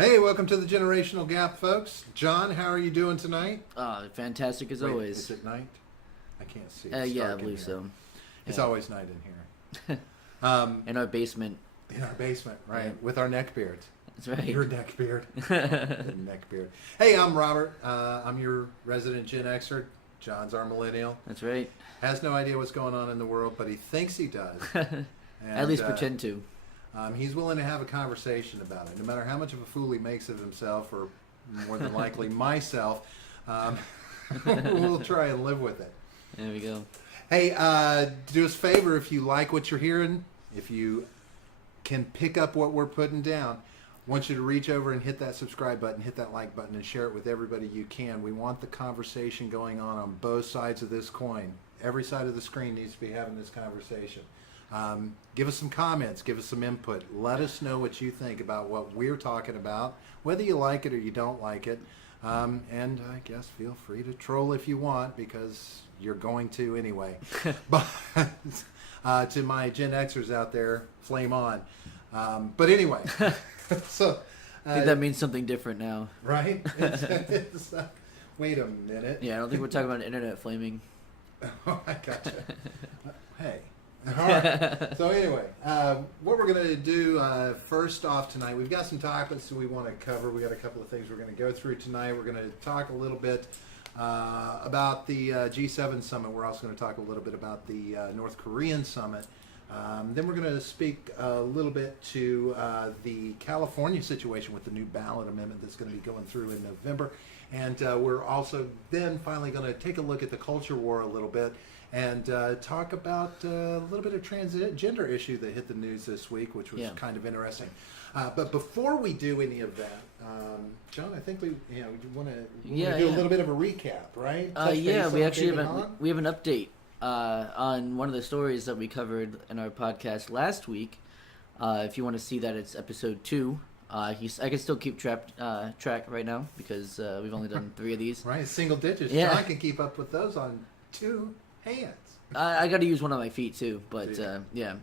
Hey, welcome to the Generational Gap, folks. John, how are you doing tonight? Fantastic as Wait, always. Is it night? I can't see. Yeah, I believe so. It's Yeah. always night in here. In our basement. In our basement, right? Yeah. With our neck beards. That's right. Your neck beard. Neck beard. Hey, I'm Robert. I'm your resident Gen Xer. John's our millennial. That's right. Has no idea what's going on in the world, but he thinks he does. At least pretend to. He's willing to have a conversation about it, no matter how much of a fool he makes of himself, or more than likely myself. We'll try and live with it. There we go. Hey, do us a favor if you like what you're hearing, if you can pick up what we're putting down. I want you to reach over and hit that subscribe button, hit that like button, and share it with everybody you can. We want the conversation going on both sides of this coin. Every side of the screen needs to be having this conversation. Give us some comments, give us some input. Let us know what you think about what we're talking about, whether you like it or you don't like it. And I guess feel free to troll if you want, because you're going to anyway. But to my Gen Xers out there, flame on. But anyway, so I think that means something different now. right? Wait a minute. Yeah, I don't think we're talking about internet flaming. Oh, I gotcha. Hey. All right. So anyway, what we're going to do first off tonight, we've got some topics that we want to cover. We got a couple of things we're going to go through tonight. We're going to talk a little bit about the G7 summit. We're also going to talk a little bit about the North Korean summit. Then we're going to speak a little bit to the California situation with the new ballot amendment that's going to be going through in November. And we're also then finally going to take a look at the culture war a little bit and talk about a little bit of transgender issue that hit the news this week, which was kind of interesting. But before we do any of that, John, I think we want to do a little bit of a recap, right? We actually have an update on one of the stories that we covered in our podcast last week. If you want to see that, it's episode 2. I can still keep track right now because we've only done 3 of these. Right, single digits. Yeah. John can keep up with those on 2 hands. I got to use one on my feet too, but yeah.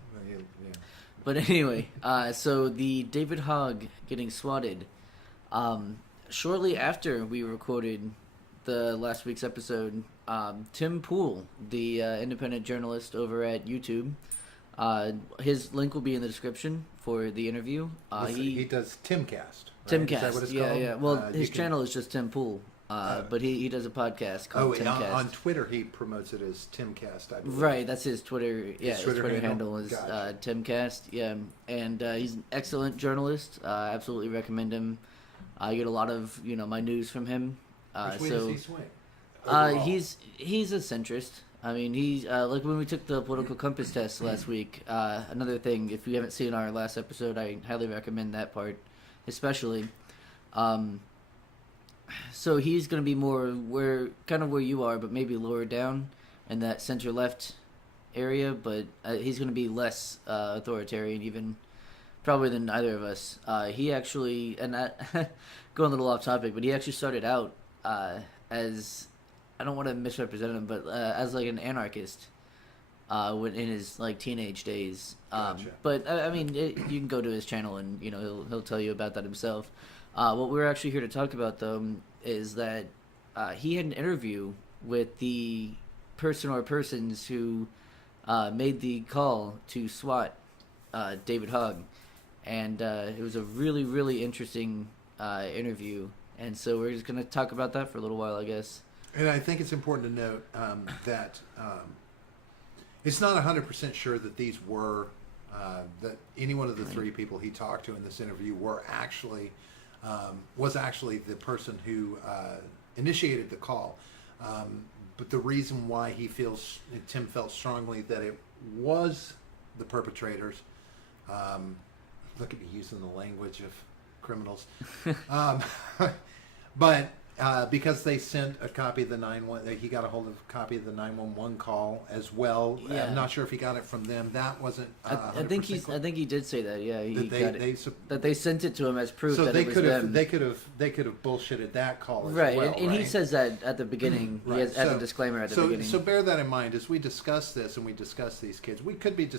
But anyway, so the David Hogg getting swatted. Shortly after we recorded the last week's episode, Tim Pool, the independent journalist over at YouTube, his link will be in the description for the interview. He does Timcast. Right? Timcast, Is that what it's called? Yeah. Well, his channel is just Tim Pool. But he does a podcast called Timcast. On Twitter he promotes it as Timcast, I believe. Right, that's his Twitter. Yeah, his Twitter handle is gotcha. Timcast. Yeah, and he's an excellent journalist. Absolutely recommend him. I get a lot of my news from him. Which way does he swing? He's a centrist. I mean, he's like when we took the political compass test last week. Another thing, if you haven't seen our last episode, I highly recommend that part, especially. So he's going to be more where you are, but maybe lower down in that center-left area. But he's going to be less authoritarian, even probably than either of us. He actually, and going a little off topic, but he actually started out as, I don't want to misrepresent him, but as like an anarchist in his like teenage days. Gotcha. But I mean, you can go to his channel and he'll tell you about that himself. What we're actually here to talk about, though, is that he had an interview with the person or persons who made the call to swat David Hogg. And it was a really, really interesting interview. And so we're just going to talk about that for a little while, I guess. And I think it's important to note that it's not 100% sure that these were, that any one of the 3 people he talked to in this interview were actually... was actually the person who initiated the call. But the reason why Tim felt strongly that it was the perpetrators, look at me using the language of criminals, but because they sent a copy of the 911. He got a hold of a copy of the 911 call as well. Yeah. I'm not sure if he got it from them. That wasn't. I think he did say that. Yeah, he got it. That they sent it to him as proof so that they it was could have them. They could have bullshitted that call as right, well. and he says that at the beginning. Right. He has a disclaimer at the beginning. So bear that in mind as we discuss this and we discuss these kids. We could be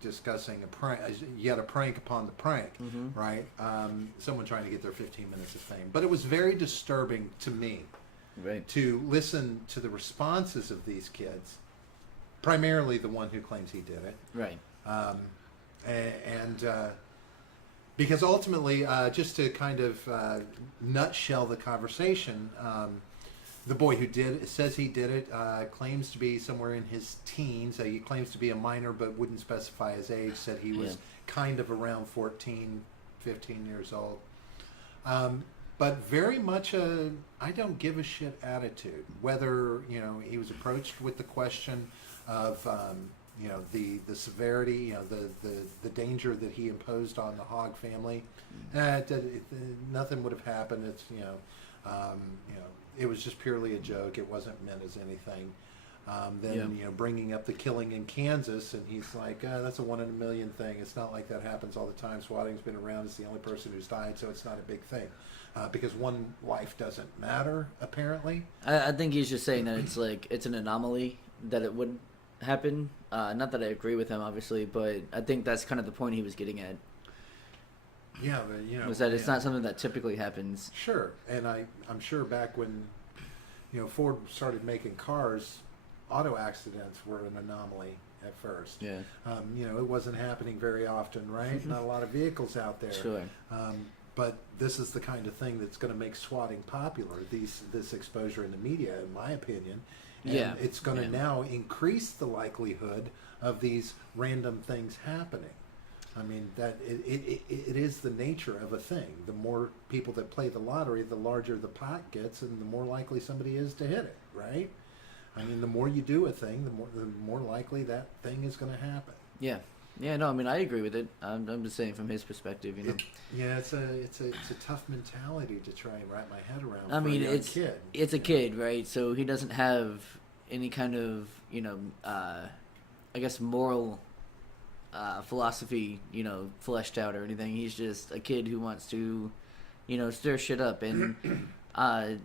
discussing a prank, yet a prank upon the prank, right? Someone trying to get their 15 minutes of fame. But it was very disturbing to me. Right. To listen to the responses of these kids, primarily the one who claims he did it. Right. Because ultimately, just to kind of nutshell the conversation, the boy who says he did it claims to be somewhere in his teens. He claims to be a minor but wouldn't specify his age, said he was kind of around 14, 15 years old. But very much a I don't give a shit attitude. Whether he was approached with the question of the severity, the danger that he imposed on the Hogg family, nothing would have happened. It's it was just purely a joke. It wasn't meant as anything. Bringing up the killing in Kansas, and he's like, that's a 1 in a million thing. It's not like that happens all the time. Swatting's been around. It's the only person who's died, so it's not a big thing. Because one life doesn't matter, apparently. I think he's just saying that it's an anomaly that it would happen. Not that I agree with him, obviously, but I think that's kind of the point he was getting at. Yeah, but was that it's not something that typically happens. Sure, and I'm sure back when Ford started making cars, auto accidents were an anomaly at first. Yeah. It wasn't happening very often, right? Not a lot of vehicles out there. Sure. But this is the kind of thing that's going to make swatting popular. This exposure in the media, in my opinion. And it's going to now increase the likelihood of these random things happening. I mean, that it is the nature of a thing. The more people that play the lottery, the larger the pot gets, and the more likely somebody is to hit it, right? I mean, the more you do a thing, the more likely that thing is going to happen. Yeah. Yeah, no, I mean, I agree with it. I'm just saying from his perspective, It's a tough mentality to try and wrap my head around. I mean, kid. It's a kid, right? So he doesn't have any kind of, I guess moral philosophy, fleshed out or anything. He's just a kid who wants to, stir shit up. And I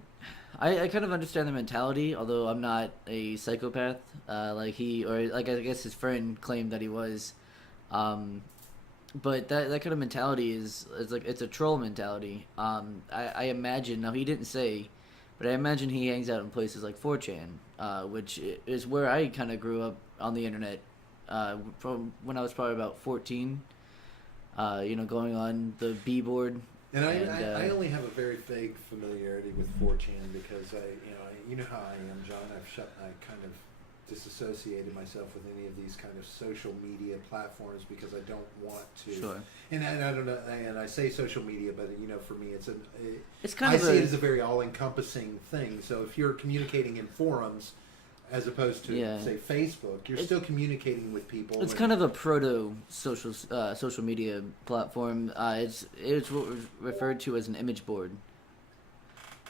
kind of understand the mentality, although I'm not a psychopath I guess his friend claimed that he was. But that kind of mentality is like it's a troll mentality. I imagine, now he didn't say, but I imagine he hangs out in places like 4chan, which is where I kind of grew up on the internet from when I was probably about 14. Going on the B board. And I only have a very vague familiarity with 4chan because you know how I am, John. I kind of disassociated myself with any of these kind of social media platforms because I don't want to. Sure. And I don't know. And I say social media, but for me, it's kind I of see it as a very all-encompassing thing. So if you're communicating in forums, as opposed to say Facebook, you're still communicating with people. It's kind of a proto social media platform. It's what was referred to as an image board.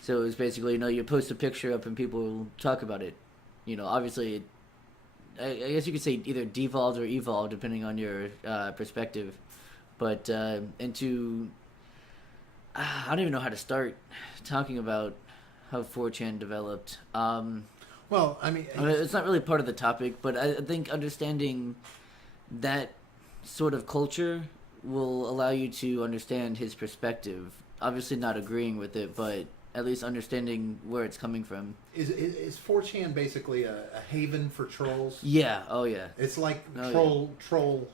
So it's basically you post a picture up and people talk about it. Obviously, I guess you could say either devolved or evolved depending on your perspective. But I don't even know how to start talking about how 4chan developed. Well, I mean, it's not really part of the topic, but I think understanding that sort of culture will allow you to understand his perspective. Obviously not agreeing with it, but at least understanding where it's coming from. Is 4chan basically a haven for trolls? Yeah. Oh, yeah. It's like troll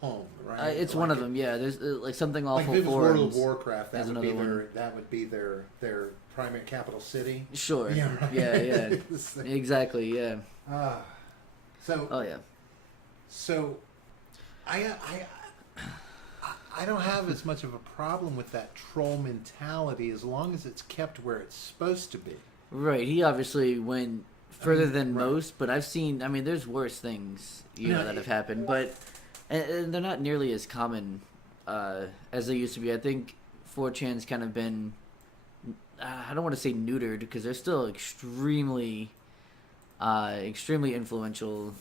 home, right? It's like one of them. Yeah. There's like something awful. Like if it was forums. World of Warcraft, that would be their primary capital city. Sure. Yeah. Right? Yeah. Exactly. Yeah. So. Oh yeah. So, I don't have as much of a problem with that troll mentality as long as it's kept where it's supposed to be. Right. He obviously went further than most, but I've seen. there's worse things that have happened, but and they're not nearly as common as they used to be. I think 4chan's kind of been I don't want to say neutered because they're still extremely influential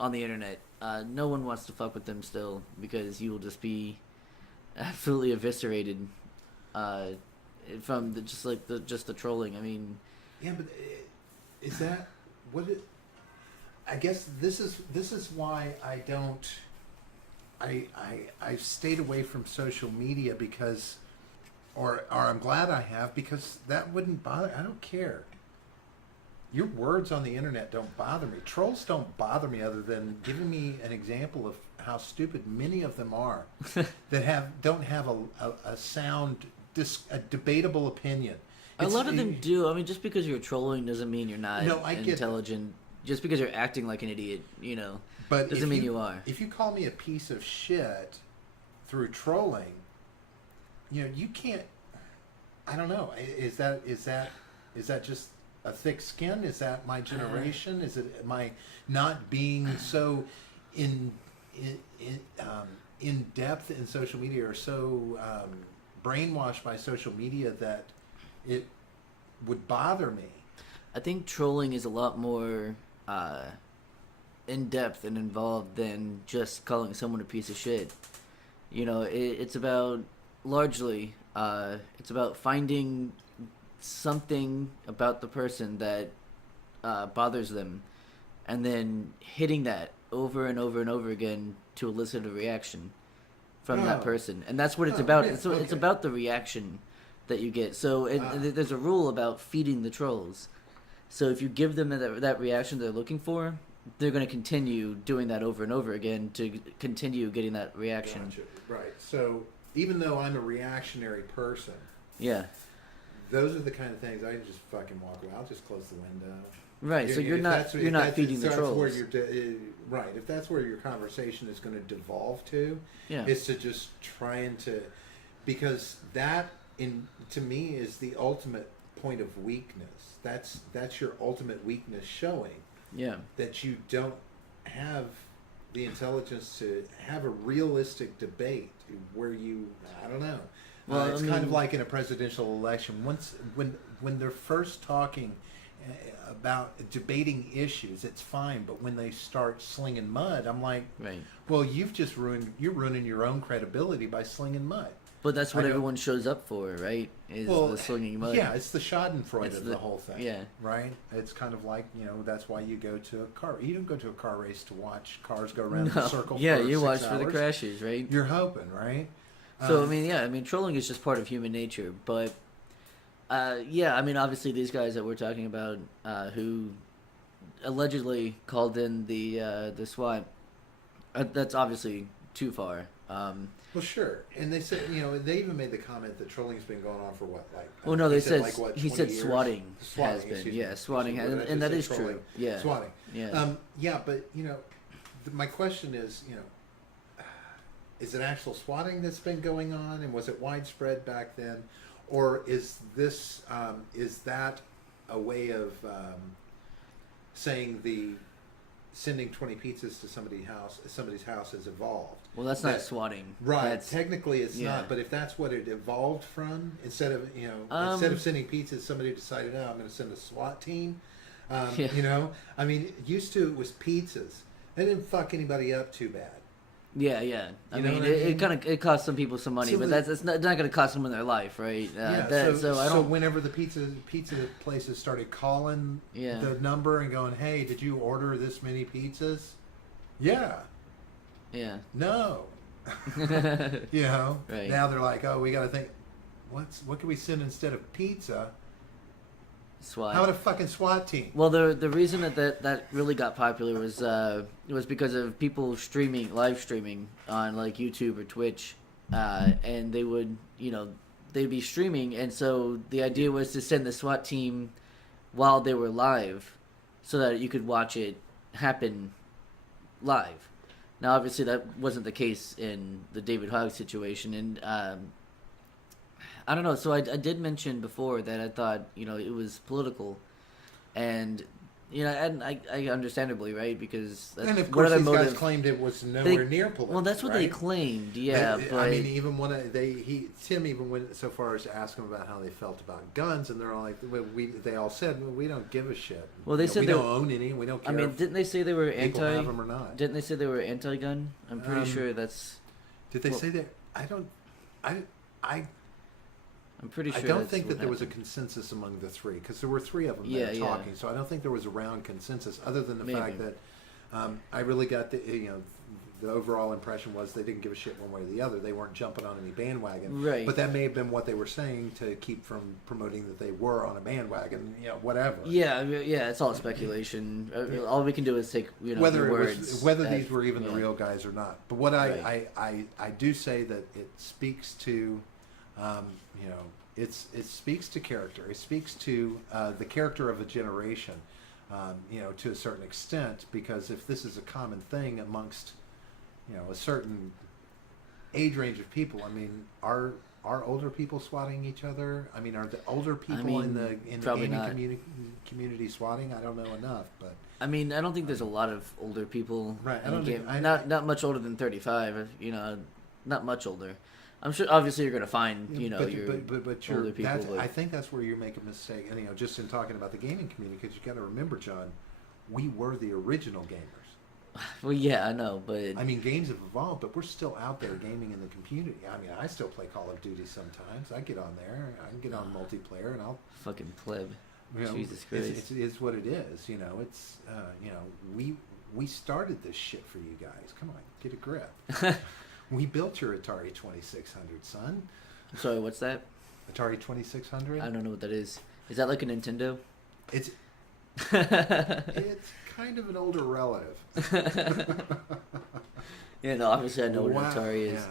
on the internet. No one wants to fuck with them still because you will just be absolutely eviscerated from just the trolling. I mean, Yeah, but is that what it? I guess this is why I don't. I've stayed away from social media because, or I'm glad I have, because that wouldn't bother. I don't care. Your words on the internet don't bother me. Trolls don't bother me, other than giving me an example of how stupid many of them are that don't have a sound, a debatable opinion. a lot of them do. I mean, just because you're trolling doesn't mean you're not No, I get intelligent. Just because you're acting like an idiot, But doesn't mean you are. If you call me a piece of shit through trolling, you can't. I don't know. Is that just a thick skin? Is that my generation? Is it my not being so in depth in social media, or so brainwashed by social media that it would bother me? I think trolling is a lot more in depth and involved than just calling someone a piece of shit. It's about largely it's about finding something about the person that bothers them, and then hitting that over and over and over again to elicit a reaction from that person, and that's what it's about. Yeah, So it's about the reaction that you get. So there's a rule about feeding the trolls. So if you give them that reaction they're looking for, they're going to continue doing that over and over again to continue getting that reaction. Gotcha. Right. So even though I'm a reactionary person, Yeah. those are the kind of things I can just fucking walk away. I'll just close the window. Right. So you're not feeding the trolls. Where right. If that's where your conversation is going to devolve to, Yeah. is to just trying to, because that to me is the ultimate point of weakness. That's your ultimate weakness showing. Yeah. That you don't have the intelligence to have a realistic debate where I don't know. Well, It's kind of like in a presidential election. When they're first talking about debating issues, it's fine. But when they start slinging mud, I'm like, Right. well, you're ruining your own credibility by slinging mud. But that's what everyone shows up for, right? Is the slinging mud. Yeah, it's the Schadenfreude It's of the whole thing. Yeah. Right? It's kind of like, that's why you go to a car. You don't go to a car race to watch cars go around in a circle Yeah, for you 6 watch hours. for the crashes, right? You're hoping, right? So, trolling is just part of human nature. But, obviously these guys that we're talking about who allegedly called in the SWAT, that's obviously too far. Well, sure. And they said, they even made the comment that trolling's been going on for what, like... Well, no, they said, like, what, he said 20 years? Swatting has been. excuse Yeah, me. swatting has, What did I and that just is say? true. Trolling. Yeah. Swatting. Yeah. But, my question is, is it actual swatting that's been going on, and was it widespread back then? Or is this, is that a way of saying sending 20 pizzas to somebody's house has evolved? Well, that's not swatting. Right. Technically, it's yeah. not. But if that's what it evolved from, instead of sending pizzas, somebody decided, I'm going to send a SWAT team. Yeah. Used to it was pizzas. They didn't fuck anybody up too bad. Yeah. It cost some people some money, but it's not going to cost them in their life, right? So whenever the pizza places started calling Yeah. the number and going, "Hey, did you order this many pizzas?" Yeah. Yeah. No. Right. Now they're like, oh, we got to think, what can we send instead of pizza? SWAT. How about a fucking SWAT team? Well, the reason that really got popular was because of people live streaming on like YouTube or Twitch, and they would they'd be streaming, and so the idea was to send the SWAT team while they were live, so that you could watch it happen live. Now, obviously, that wasn't the case in the David Hogg situation, and I don't know. So I did mention before that I thought it was political, and and I understandably, right, because that's, And of what course, other these guys motive? claimed it was nowhere near political. Well, that's what they right? claimed, yeah. But I mean, even when Tim even went so far as to ask them about how they felt about guns, and they're all like, they all said, well, we don't give a shit. Well, they said we they don't were- own any, we don't care. I mean, didn't they say they were if people anti? have them or not. Didn't they say they were anti-gun? I'm pretty sure that's. Did they well- say that? I don't. I I'm pretty sure. I don't that's think what that there was a happened. consensus among the three because there were three of them Yeah, that yeah. were talking. So I don't think there was a round consensus other than the Maybe. fact that I really got the overall impression was they didn't give a shit one way or the other. They weren't jumping on any bandwagon. Right. But that may have been what they were saying to keep from promoting that they were on a bandwagon. Whatever. Yeah, it's all speculation. All we can do is take Whether the it words. was whether as- these were even the yeah. real guys or not. But what Right. I do say that it speaks to it speaks to character. It speaks to the character of a generation, to a certain extent. Because if this is a common thing amongst, a certain age range of people, I mean, are older people swatting each other? I mean, are the older people in the probably gaming not. community swatting? I don't know enough, but I mean, I don't think there's a lot of older people. Right, I in the don't think- game. Not much older than 35. Not much older. I'm sure. Obviously, you're gonna find but your you're, older people. that's, But I think that's where you make a mistake. And just in talking about the gaming community, because you got to remember, John, we were the original gamers. well, yeah, I know, but I mean, games have evolved, but we're still out there gaming in the community. I mean, I still play Call of Duty sometimes. I get on there. I can get on multiplayer, and I'll. fucking pleb. Jesus It's, Christ. it's what it is. It's we started this shit for you guys. Come on, get a grip. We built your Atari 2600, son. Sorry, what's that? Atari 2600. I don't know what that is. Is that like a Nintendo? It's it's kind of an older relative. Yeah, no, obviously I know what Wow, an Atari is.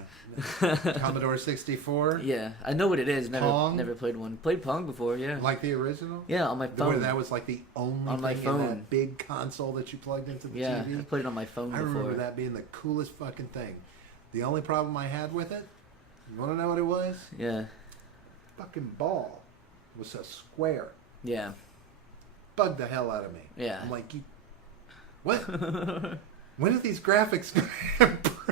yeah. Commodore 64. Yeah, I know what it is. Pong? Never played one. Played Pong before, yeah. Like the original. Yeah, on my Where phone. that was like the only On my thing in phone. that big console that you plugged into the Yeah, I TV. played it on my phone I before. remember that being the coolest fucking thing. The only problem I had with it, you want to know what it was? Yeah, Fucking ball was a square. yeah, Bugged the hell out of me. yeah. I'm like, what? When are these graphics going to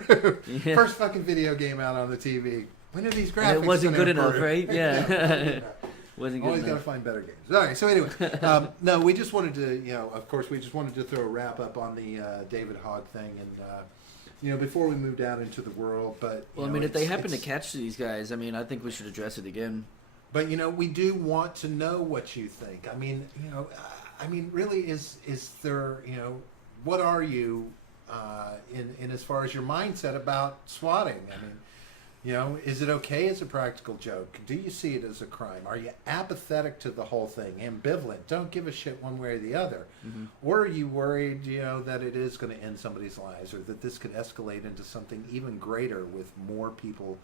improve? Yeah. First fucking video game out on the TV. When are these graphics? And it wasn't gonna good enough, improve? right? Yeah. Yeah. Wasn't good Always got to enough. find better games. All right. So anyway, no, we just wanted to, of course, we just wanted to throw a wrap up on the David Hogg thing, and before we moved out into the world. But Well, I mean, if they happen to catch these guys, I mean, I think we should address it again. But we do want to know what you think. I mean, really, is there, what are you in as far as your mindset about swatting? I mean, is it okay as a practical joke? Do you see it as a crime? Are you apathetic to the whole thing? Ambivalent? Don't give a shit one way or the other? Mm-hmm. Or are you worried, that it is going to end somebody's lives, or that this could escalate into something even greater with more people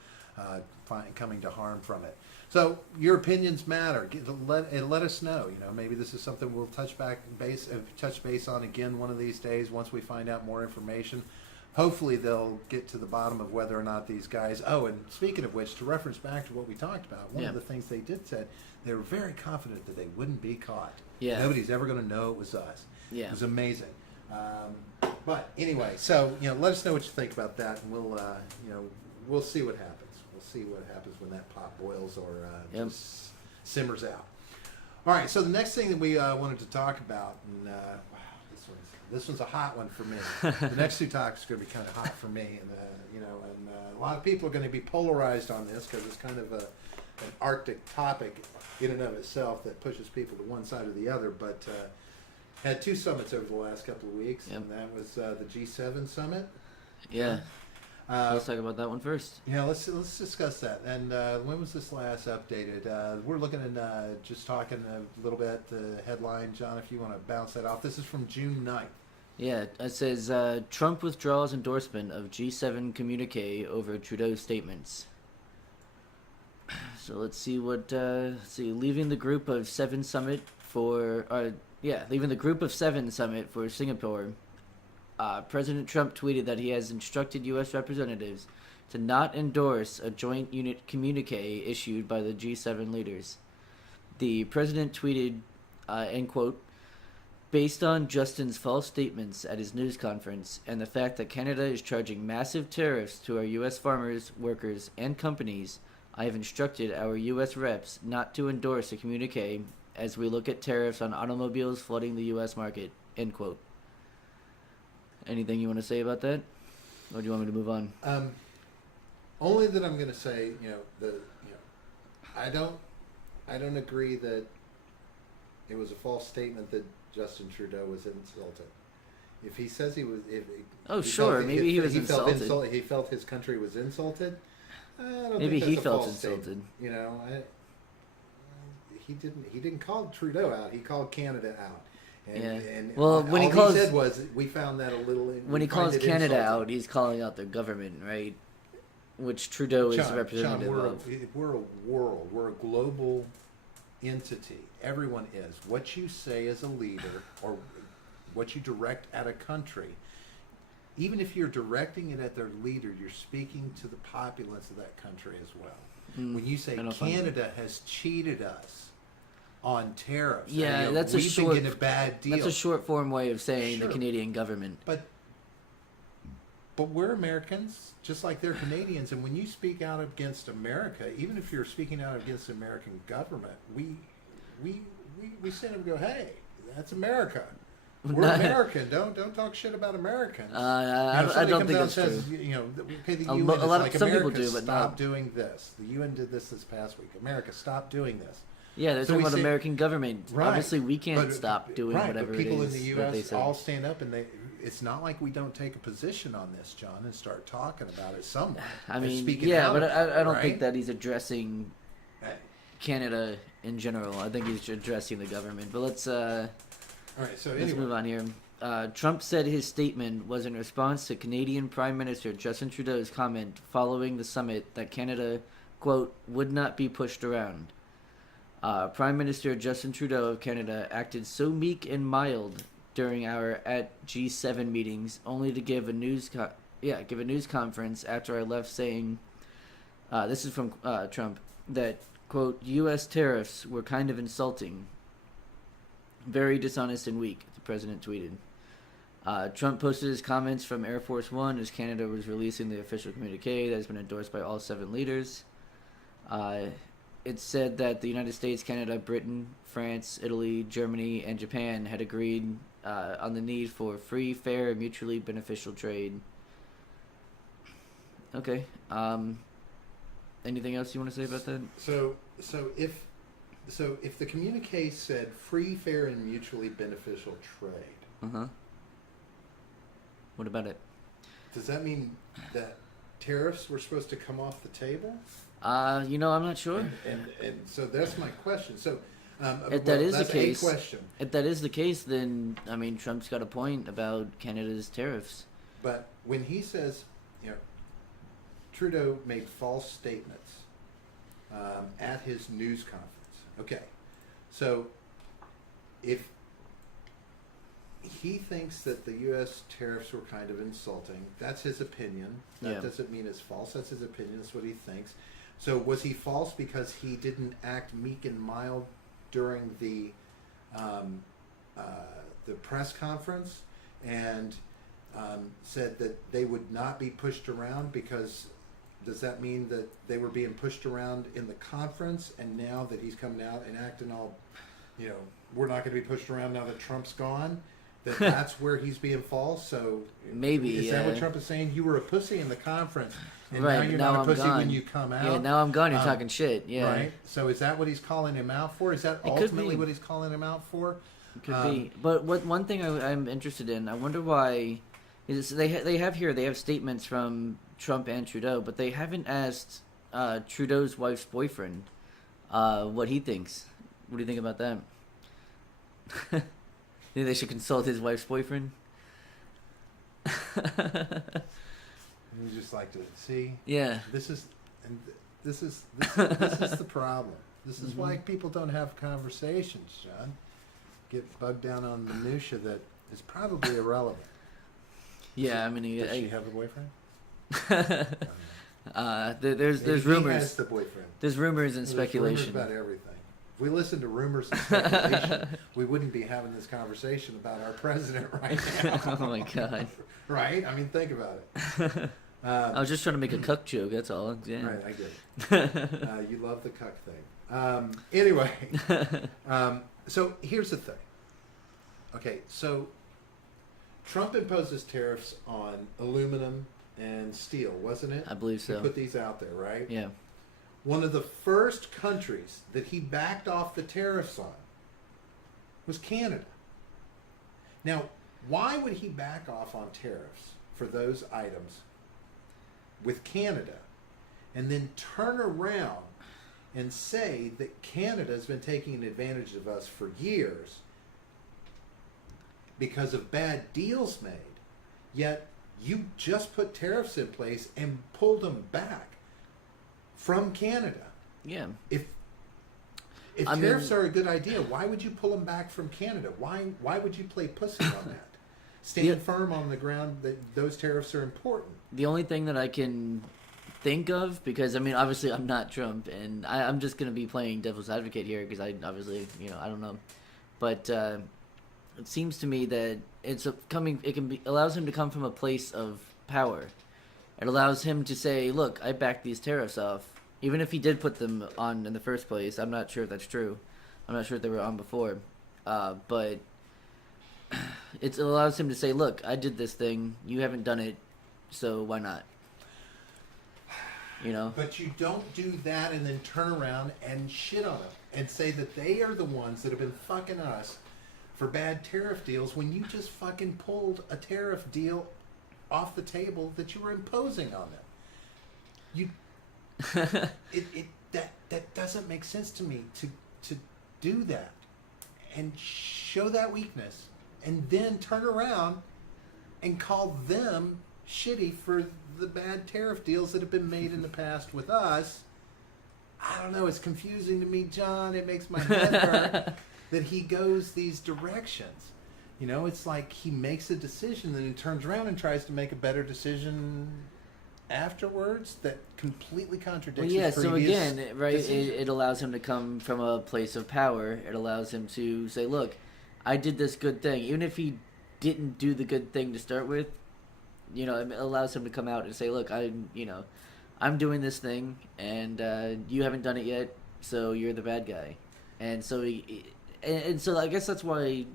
coming to harm from it? So your opinions matter. Let us know. Maybe this is something we'll touch base on again one of these days once we find out more information. Hopefully they'll get to the bottom of whether or not these guys. Oh, and speaking of which, to reference back to what we talked about, one of the things they did said, they were very confident that they wouldn't be caught. Yeah. Nobody's ever going to know it was us. Yeah. It was amazing. But anyway, so let us know what you think about that, and we'll see what happens. We'll see what happens when that pot boils or just simmers out. All right. So the next thing that we wanted to talk about, and wow, this one's a hot one for me. The next two topics are going to be kind of hot for me, and a lot of people are going to be polarized on this because it's kind of an Arctic topic in and of itself that pushes people to one side or the other. But had two summits over the last couple of weeks, and that was the G7 summit. Yeah. Let's talk about that one first. Let's discuss that. And when was this last updated? We're looking at just talking a little bit the headline, John, if you want to bounce that off. This is from June 9th. Yeah, it says Trump withdraws endorsement of G7 communique over Trudeau's statements. So let's see what. Leaving the Group of Seven summit for. Leaving the Group of Seven summit for Singapore. President Trump tweeted that he has instructed U.S. representatives to not endorse a joint unit communique issued by the G7 leaders. The president tweeted, end quote, Based on Justin's false statements at his news conference and the fact that Canada is charging massive tariffs to our U.S. farmers, workers, and companies, I have instructed our U.S. reps not to endorse a communique as we look at tariffs on automobiles flooding the U.S. market. End quote. Anything you want to say about that? Or do you want me to move on? Only that I'm going to say, I don't agree that it was a false statement that Justin Trudeau was insulted. If he says he was, maybe he was insulted. He felt his country was insulted. I don't maybe think that's he a felt false insulted. Statement. He didn't. He didn't call Trudeau out. He called Canada out. And when he said was, we found that a little. When he calls Canada out, he's calling out their government, right? Which Trudeau is representative of. We're a world. We're a global entity. Everyone is. What you say as a leader, or what you direct at a country, even if you're directing it at their leader, you're speaking to the populace of that country as well. When you say Canada has cheated us on tariffs, that's we've been getting a bad deal. That's a short form way of saying the Canadian government. But we're Americans, just like they're Canadians, and when you speak out against America, even if you're speaking out against the American government, we stand up and go, "Hey, that's America. We're American. Don't talk shit about Americans." I don't think that's says, true. The UN A is lot like, of some America, people do, but stop not. doing this. The UN did this past week. America, stop doing this. Yeah, they're talking about the American government. Right. Obviously, we can't stop doing whatever but people it is in the that they U.S. say. all stand up, and it's not like we don't take a position on this, John, and start talking about it somewhere. I mean, out, but I don't right? think that he's addressing Canada in general. I think he's addressing the government. But let's all right, so let's move on here. Trump said his statement was in response to Canadian Prime Minister Justin Trudeau's comment following the summit that Canada, quote, would not be pushed around. Prime Minister Justin Trudeau of Canada acted so meek and mild during our at G7 meetings, only to give a news conference after I left, saying, this is from Trump, that, quote, U.S. tariffs were kind of insulting. Very dishonest and weak, the president tweeted. Trump posted his comments from Air Force One as Canada was releasing the official communique that has been endorsed by all 7 leaders. It said that the United States, Canada, Britain, France, Italy, Germany, and Japan had agreed on the need for free, fair, and mutually beneficial trade. Okay. Anything else you want to say about that? So if the communique said free, fair, and mutually beneficial trade, What about it? does that mean that tariffs were supposed to come off the table? I'm not sure. And so that's my question. So If that is the that's case, a question. If that is the case, then Trump's got a point about Canada's tariffs. But when he says, Trudeau made false statements at his news conference. Okay, so if he thinks that the U.S. tariffs were kind of insulting, that's his opinion. That doesn't mean it's false. That's his opinion. That's what he thinks. So was he false because he didn't act meek and mild during the press conference and said that they would not be pushed around? Because does that mean that they were being pushed around in the conference, and now that he's coming out and acting all, we're not going to be pushed around now that Trump's gone, that's where he's being false? So maybe is that what Trump is saying? You were a pussy in the conference, and right, now you're now not a I'm pussy gone. when you come out. Yeah, now I'm gone. You're talking shit. Yeah, right. So is that what he's calling him out for? Is that ultimately what he's calling him out for? It could be. But one thing I'm interested in, I wonder why. Is they have statements from Trump and Trudeau, but they haven't asked Trudeau's wife's boyfriend what he thinks. What do you think about that? Think they should consult his wife's boyfriend? We just like to see. Yeah. This is the problem. This is why people don't have conversations, John. Get bogged down on minutia that is probably irrelevant. Yeah, Does she have a boyfriend? There's rumors. He has the boyfriend. There's rumors and There's speculation. rumors about everything. we listened to rumors and speculation, we wouldn't be having this conversation about our president right now. Oh my god! Right? I mean, think about it. I was just trying to make a cuck joke. That's all. Yeah. Right, I get it. You love the cuck thing. Anyway, so here's the thing. Okay, so Trump imposes tariffs on aluminum and steel, wasn't it? I believe so. He put these out there, right? Yeah. One of the first countries that he backed off the tariffs on was Canada. Now, why would he back off on tariffs for those items with Canada and then turn around and say that Canada has been taking advantage of us for years because of bad deals made, yet you just put tariffs in place and pulled them back from Canada? Yeah. If tariffs are a good idea, why would you pull them back from Canada? Why would you play pussy on that? Stand firm on the ground that those tariffs are important. The only thing that I can think of, because I mean, obviously I'm not Trump, and I'm just going to be playing devil's advocate here because I obviously, I don't know, but it seems to me that allows him to come from a place of power. It allows him to say, look, I backed these tariffs off, even if he did put them on in the first place. I'm not sure if that's true. I'm not sure if they were on before, but it allows him to say, look, I did this thing, you haven't done it, so why not? But you don't do that and then turn around and shit on them and say that they are the ones that have been fucking us for bad tariff deals when you just fucking pulled a tariff deal off the table that you were imposing on them. That doesn't make sense to me to do that and show that weakness and then turn around and call them shitty for the bad tariff deals that have been made in the past with us. I don't know, it's confusing to me, John. It makes my head hurt that he goes these directions. It's like he makes a decision, then he turns around and tries to make a better decision afterwards that completely contradicts his previous so again, right, decision. it allows him to come from a place of power. It allows him to say, look, I did this good thing. Even if he didn't do the good thing to start with, it allows him to come out and say, look, I'm doing this thing, and you haven't done it yet, so you're the bad guy. And so so I guess that's why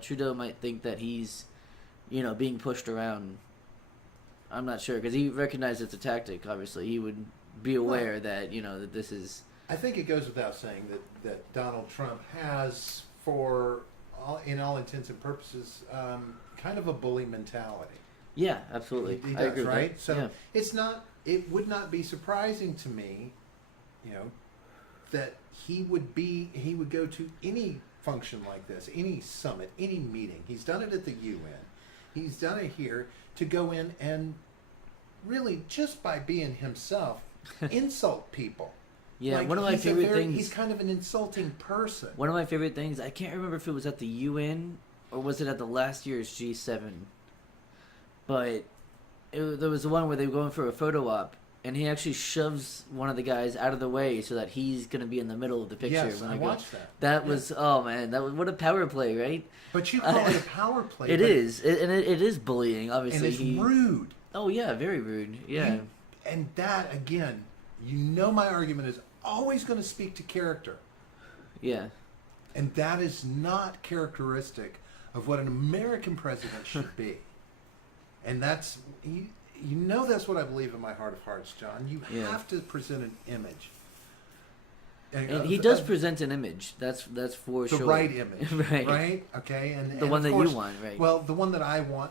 Trudeau might think that he's, being pushed around. I'm not sure, because he recognized it's a tactic, obviously. He would be aware that, that this is... I think it goes without saying that Donald Trump has, in all intents and purposes, kind of a bully mentality. Yeah, absolutely. He does, I agree with right? that. So it would not be surprising to me, that he would go to any function like this, any summit, any meeting. He's done it at the UN. He's done it here, to go in and really, just by being himself, insult people. Yeah, one of my favorite things... He's kind of an insulting person. One of my favorite things, I can't remember if it was at the UN or was it at the last year's G7, but there was the one where they were going for a photo op, and he actually shoves one of the guys out of the way so that he's going to be in the middle of the picture. Yes, when I watched that. That was, oh man, what a power play, right? But you call it a power play. It is, and it is bullying, obviously. And it's rude. Oh yeah, very rude, yeah. And that, again, my argument is always going to speak to character. Yeah. And that is not characteristic of what an American president should be. And that's... that's what I believe in my heart of hearts, John. You have to present an image. And he does present an image. That's for sure. The right image. Right? Okay? The one that you want, right? Well, the one that I want...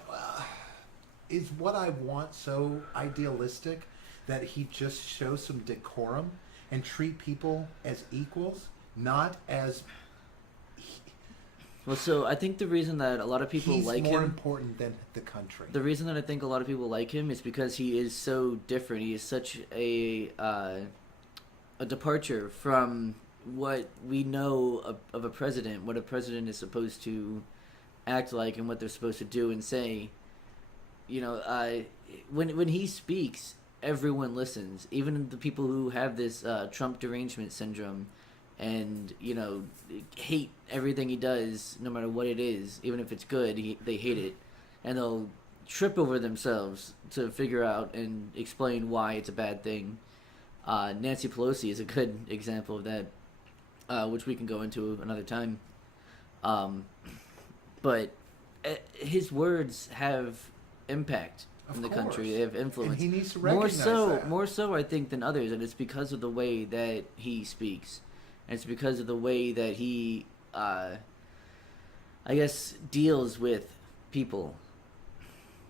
is what I want so idealistic that he just shows some decorum and treat people as equals, not as... Well, so I think the reason that a lot of people like him... He's more important than the country. The reason that I think a lot of people like him is because he is so different. He is such a departure from what we know of a president, what a president is supposed to act like and what they're supposed to do and say. When he speaks, everyone listens. Even the people who have this Trump derangement syndrome, and hate everything he does, no matter what it is, even if it's good. They hate it, and they'll trip over themselves to figure out and explain why it's a bad thing. Nancy Pelosi is a good example of that, which we can go into another time. But his words have impact in the country. They have influence. And he needs to recognize that. More so, I think, than others, and it's because of the way that he speaks. And it's because of the way that he, I guess, deals with people,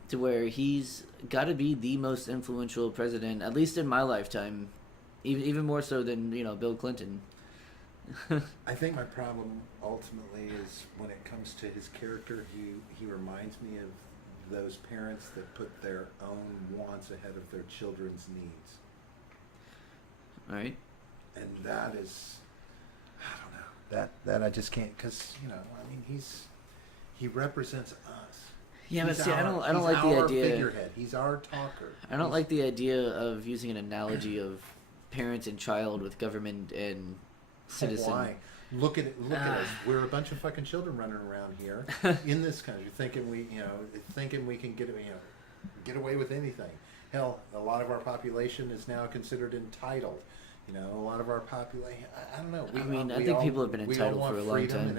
to where he's got to be the most influential president, at least in my lifetime, even more so than Bill Clinton. I think my problem ultimately is when it comes to his character, he reminds me of those parents that put their own wants ahead of their children's needs. All right. And that is, I don't know, that I just can't, because he represents us. Yeah, but see, I don't like the idea. He's our figurehead. He's our talker. I don't like the idea of using an analogy of parents and child with government and citizen. Why? Look at us. We're a bunch of fucking children running around here in this country, thinking we can get away with anything. Hell, a lot of our population is now considered entitled. A lot of our population. I don't know. I think people have been entitled for a long time.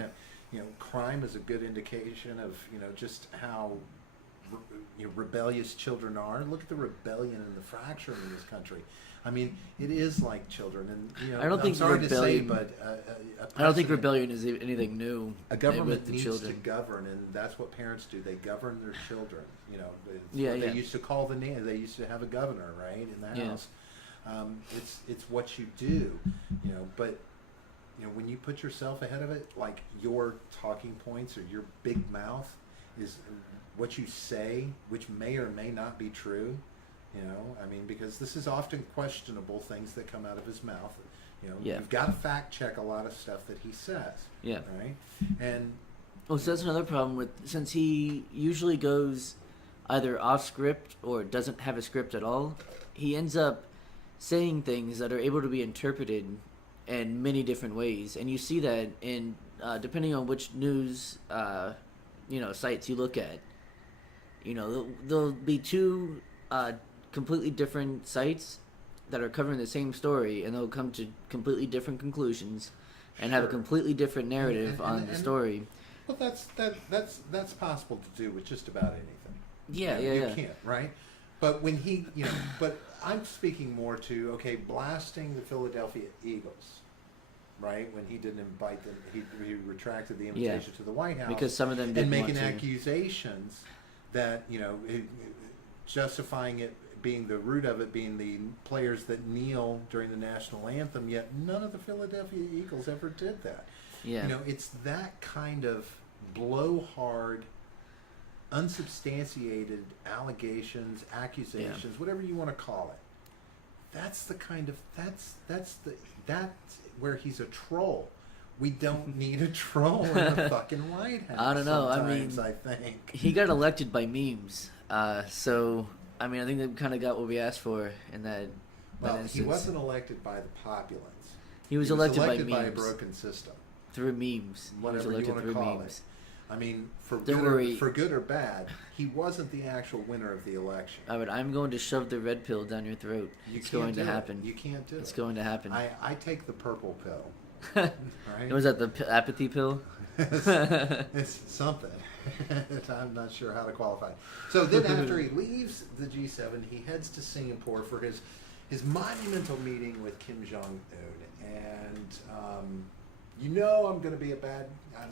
And, crime is a good indication of just how rebellious children are. Look at the rebellion and the fracture in this country. It is like children, and I don't think I'm sorry rebellion, to say, but I don't think rebellion is anything new. A government with the needs children. to govern, and that's what parents do. They govern their children. They used to call they used to have a governor, right, in the house. It's what you do, but when you put yourself ahead of it, like your talking points or your big mouth is what you say, which may or may not be true. Because this is often questionable things that come out of his mouth. You've got to fact check a lot of stuff that he says. Yeah. Right. And so that's another problem since he usually goes either off script or doesn't have a script at all. He ends up saying things that are able to be interpreted in many different ways, and you see that in depending on which news sites you look at. There'll be two completely different sites that are covering the same story, and they'll come to completely different conclusions and have a completely different narrative on the story. Well, that's possible to do with just about anything. Yeah. You can't, right? But when he, but I'm speaking more to blasting the Philadelphia Eagles, right? When he didn't invite them, he retracted the invitation to the White House because some of them didn't and making accusations that justifying it being the root of it being the players that kneel during the national anthem, yet none of the Philadelphia Eagles ever did that. Yeah. It's that kind of blowhard, unsubstantiated allegations, accusations, whatever you want to call it. That's the kind of that's where he's a troll. We don't need a troll in the fucking White House. I don't know. I think he got elected by memes. So I think they kind of got what we asked for in that. Well, he wasn't elected by the populace. He was elected by memes. By a broken system. Through memes. Whatever you want to call it. For good or bad, he wasn't the actual winner of the election. I'm going to shove the red pill down your throat. It's going to happen. You can't do it. It's going to happen. I take the purple pill. Right? Was that the apathy pill? It's something. I'm not sure how to qualify. So then after he leaves the G7, he heads to Singapore for his monumental meeting with Kim Jong-un. And I'm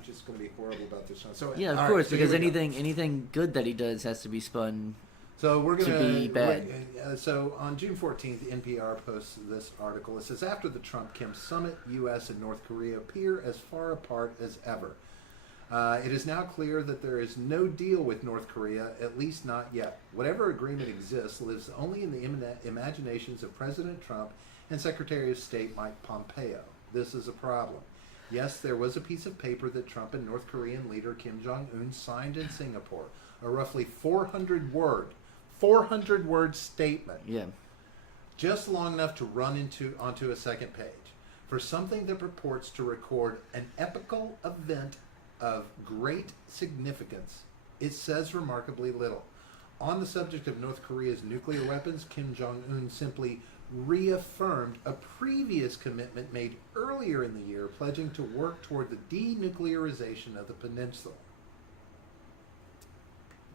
just going to be horrible about this one. So yeah, of course, because anything good that he does has to be spun. So we're going to be bad. So on June 14th, NPR posts this article. It says, after the Trump-Kim summit, U.S. and North Korea appear as far apart as ever. It is now clear that there is no deal with North Korea, at least not yet. Whatever agreement exists lives only in the imaginations of President Trump and Secretary of State Mike Pompeo. This is a problem. Yes, there was a piece of paper that Trump and North Korean leader Kim Jong-un signed in Singapore, a roughly 400-word statement. Yeah. Just long enough to run onto a second page. for something that purports to record an epical event of great significance, it says remarkably little. On the subject of North Korea's nuclear weapons, Kim Jong-un simply reaffirmed a previous commitment made earlier in the year, pledging to work toward the denuclearization of the peninsula.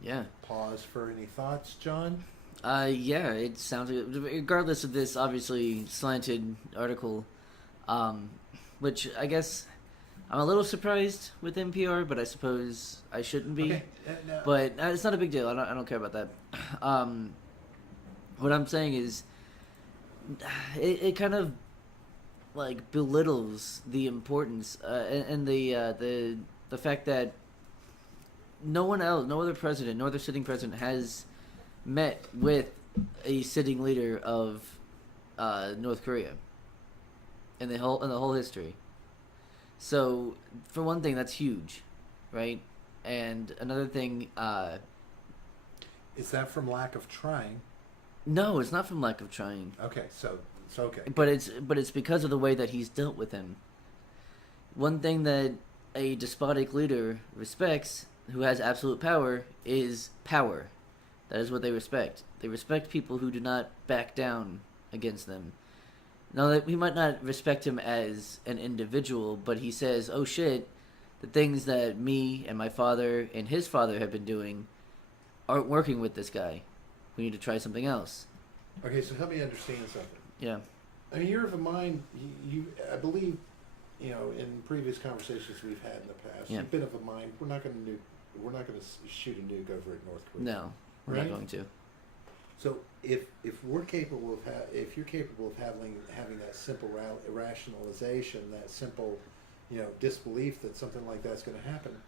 Yeah. Pause for any thoughts, John? Yeah, it sounds regardless of this obviously slanted article, which I guess I'm a little surprised with NPR, but I suppose I shouldn't be. Okay, no. But it's not a big deal. I don't care about that. What I'm saying is, it kind of like belittles the importance and the fact that no one else, no other president, no other sitting president has met with a sitting leader of North Korea in the whole history. So, for one thing, that's huge, right? And another thing, Is that from lack of trying? no, it's not from lack of trying, Okay, so it's okay. but it's because of the way that he's dealt with him. One thing that a despotic leader respects, who has absolute power, is power. That is what they respect. They respect people who do not back down against them. Now, that we might not respect him as an individual, but he says, "Oh shit, the things that me and my father and his father have been doing aren't working with this guy. We need to try something else." Okay, so help me understand something. Yeah. I mean, you're of a mind. I believe, in previous conversations we've had in the past, Yeah. you've been of a mind. We're not going to shoot a nuke over at North Korea. No, we're Right? not going to. So if we're capable of if you're capable of having that simple rationalization, that simple, disbelief that something like that's going to happen,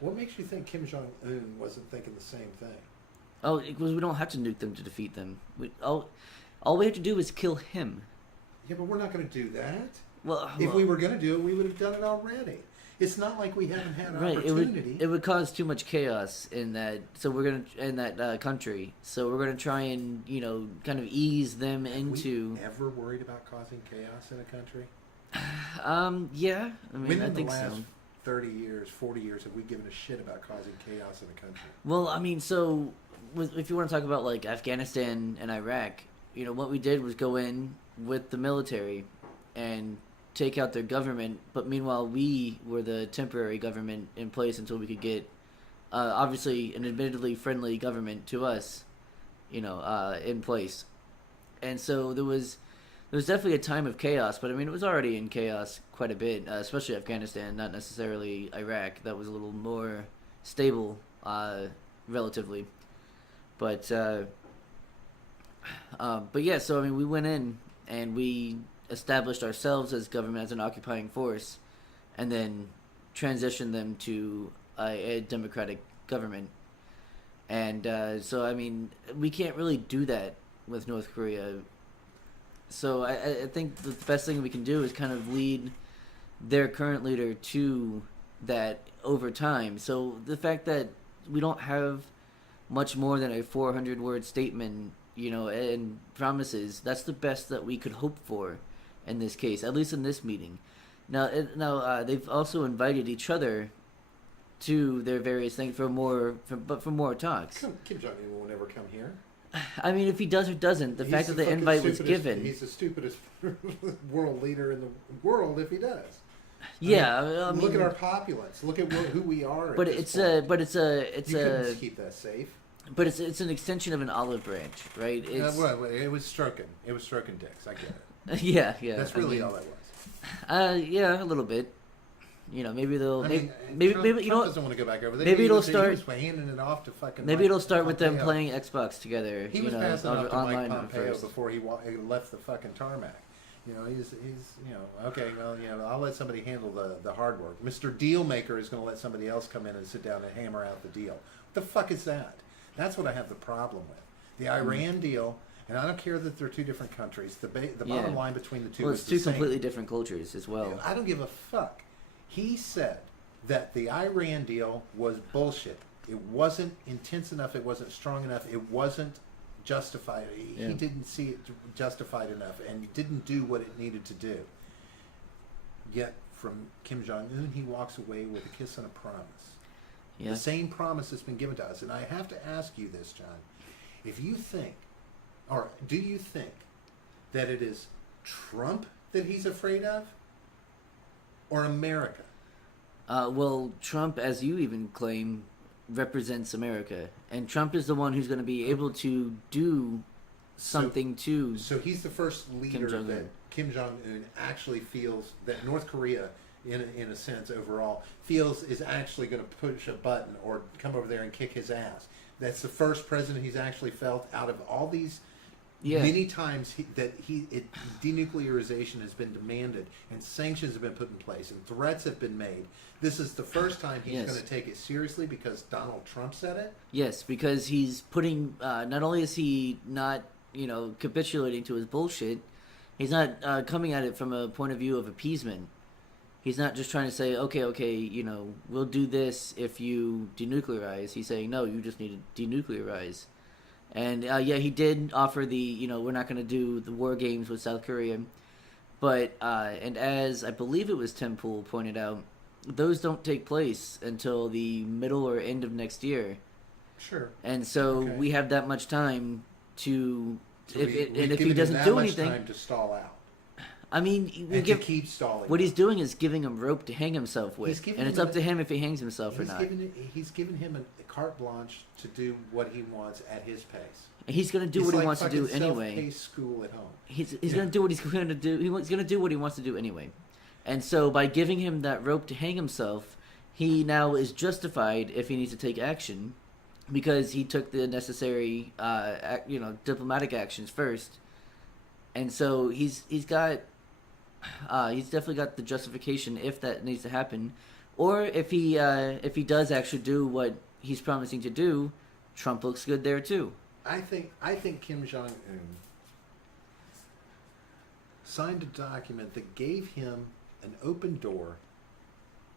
what makes you think Kim Jong Un wasn't thinking the same thing? Oh, because we don't have to nuke them to defeat them. All we have to do is kill him. Yeah, but we're not going to do that. Well, If we were going to do it, we would have done it already. It's not like we haven't had an right, opportunity. it would cause too much chaos in that. So we're gonna in that country. So we're gonna try and kind of ease them into. We ever worried about causing chaos in a country? Yeah. I mean, When I in think the last so. 30 years, 40 years have we given a shit about causing chaos in a country? Well, I mean, so if you want to talk about like Afghanistan and Iraq, what we did was go in with the military and take out their government, but meanwhile we were the temporary government in place until we could get obviously an admittedly friendly government to us in place. And so there was definitely a time of chaos, but I mean it was already in chaos quite a bit, especially Afghanistan, not necessarily Iraq. That was a little more stable relatively, but yeah, so I mean we went in and we established ourselves as government, as an occupying force, and then transitioned them to a democratic government. And so, I mean, we can't really do that with North Korea. So I think the best thing we can do is kind of lead their current leader to that over time. So the fact that we don't have much more than a 400-word statement, and promises, that's the best that we could hope for in this case, at least in this meeting. Now they've also invited each other to their various things for more talks. Kim Jong-un will never come here. I mean, if he does or doesn't, the fact that the invite was given. He's the stupidest world leader in the world if he does. Yeah, I mean, look at our populace. Look at who we are. But it's you couldn't keep that safe. But it's an extension of an olive branch, right? Well, it was stroking. It was stroking dicks. I get it. Yeah. That's really all that was. Yeah, a little bit. Maybe they'll. Trump doesn't want to go back over there. Maybe it'll start. He was handing it off to fucking. Maybe it'll start with them playing Xbox together. He was passing off to online Mike Pompeo first. before he left the fucking tarmac. He's okay. Well, I'll let somebody handle the hard work. Mr. Deal Maker is going to let somebody else come in and sit down and hammer out the deal. What the fuck is that? That's what I have the problem with. The Iran deal. And I don't care that they're two different countries. The bottom line between the two well, is it's the two same. completely different cultures as well. I don't give a fuck. He said that the Iran deal was bullshit. It wasn't intense enough. It wasn't strong enough. It wasn't justified. He didn't see it justified enough, and didn't do what it needed to do. Yet from Kim Jong-un, he walks away with a kiss and a promise. Yeah. The same promise that's been given to us. And I have to ask you this, John. If you think, or do you think that it is Trump that he's afraid of, or America? Well, Trump, as you even claim, represents America. And Trump is the one who's going to be able to do something to... So he's the first leader that Kim Jong-un actually feels that North Korea, in a sense, overall, feels is actually going to push a button or come over there and kick his ass. That's the first president he's actually felt out of all these many times denuclearization has been demanded and sanctions have been put in place and threats have been made. This is the first time he's going to take it seriously because Donald Trump said it? Yes, because he's putting... not only is he not, capitulating to his bullshit, he's not coming at it from a point of view of appeasement. He's not just trying to say, okay, we'll do this if you denuclearize. He's saying, no, you just need to denuclearize. And, he did offer the, we're not going to do the war games with South Korea. But, and as I believe it was Tim Pool pointed out, those don't take place until the middle or end of next year. Sure. And so we have that much time to... So if he doesn't do anything... time to stall out. I mean, to keep stalling. What he's doing is giving him rope to hang himself with, and it's up to him if he hangs himself or not. He's given him a carte blanche to do what he wants at his pace. And he's going to do what he wants to do anyway. Self-paced school at home. He's going to do what he's going to do. He's going to do what he wants to do anyway. And so by giving him that rope to hang himself, he now is justified if he needs to take action, because he took the necessary, diplomatic actions first. And so he's definitely got the justification if that needs to happen, or if he does actually do what he's promising to do, Trump looks good there too. I think Kim Jong-un signed a document that gave him an open door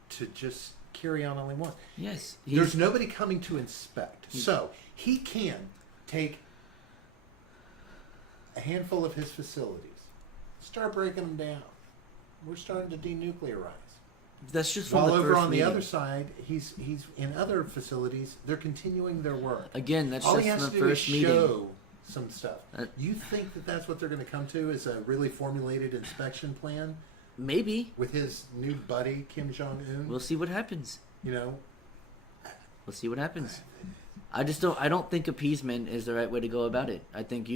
to just carry on all he wants. Yes, there's nobody coming to inspect, so he can take a handful of his facilities, start breaking them down. We're starting to denuclearize. That's just from while the over first on meeting. The other side, he's in other facilities. They're continuing their work. Again, that's all just he has from to the do first is meeting. show some stuff. You think that that's what they're going to come to? Is a really formulated inspection plan? Maybe with his new buddy Kim Jong-un. We'll see what happens. We'll see what happens. I don't think appeasement is the right way to go about it. I think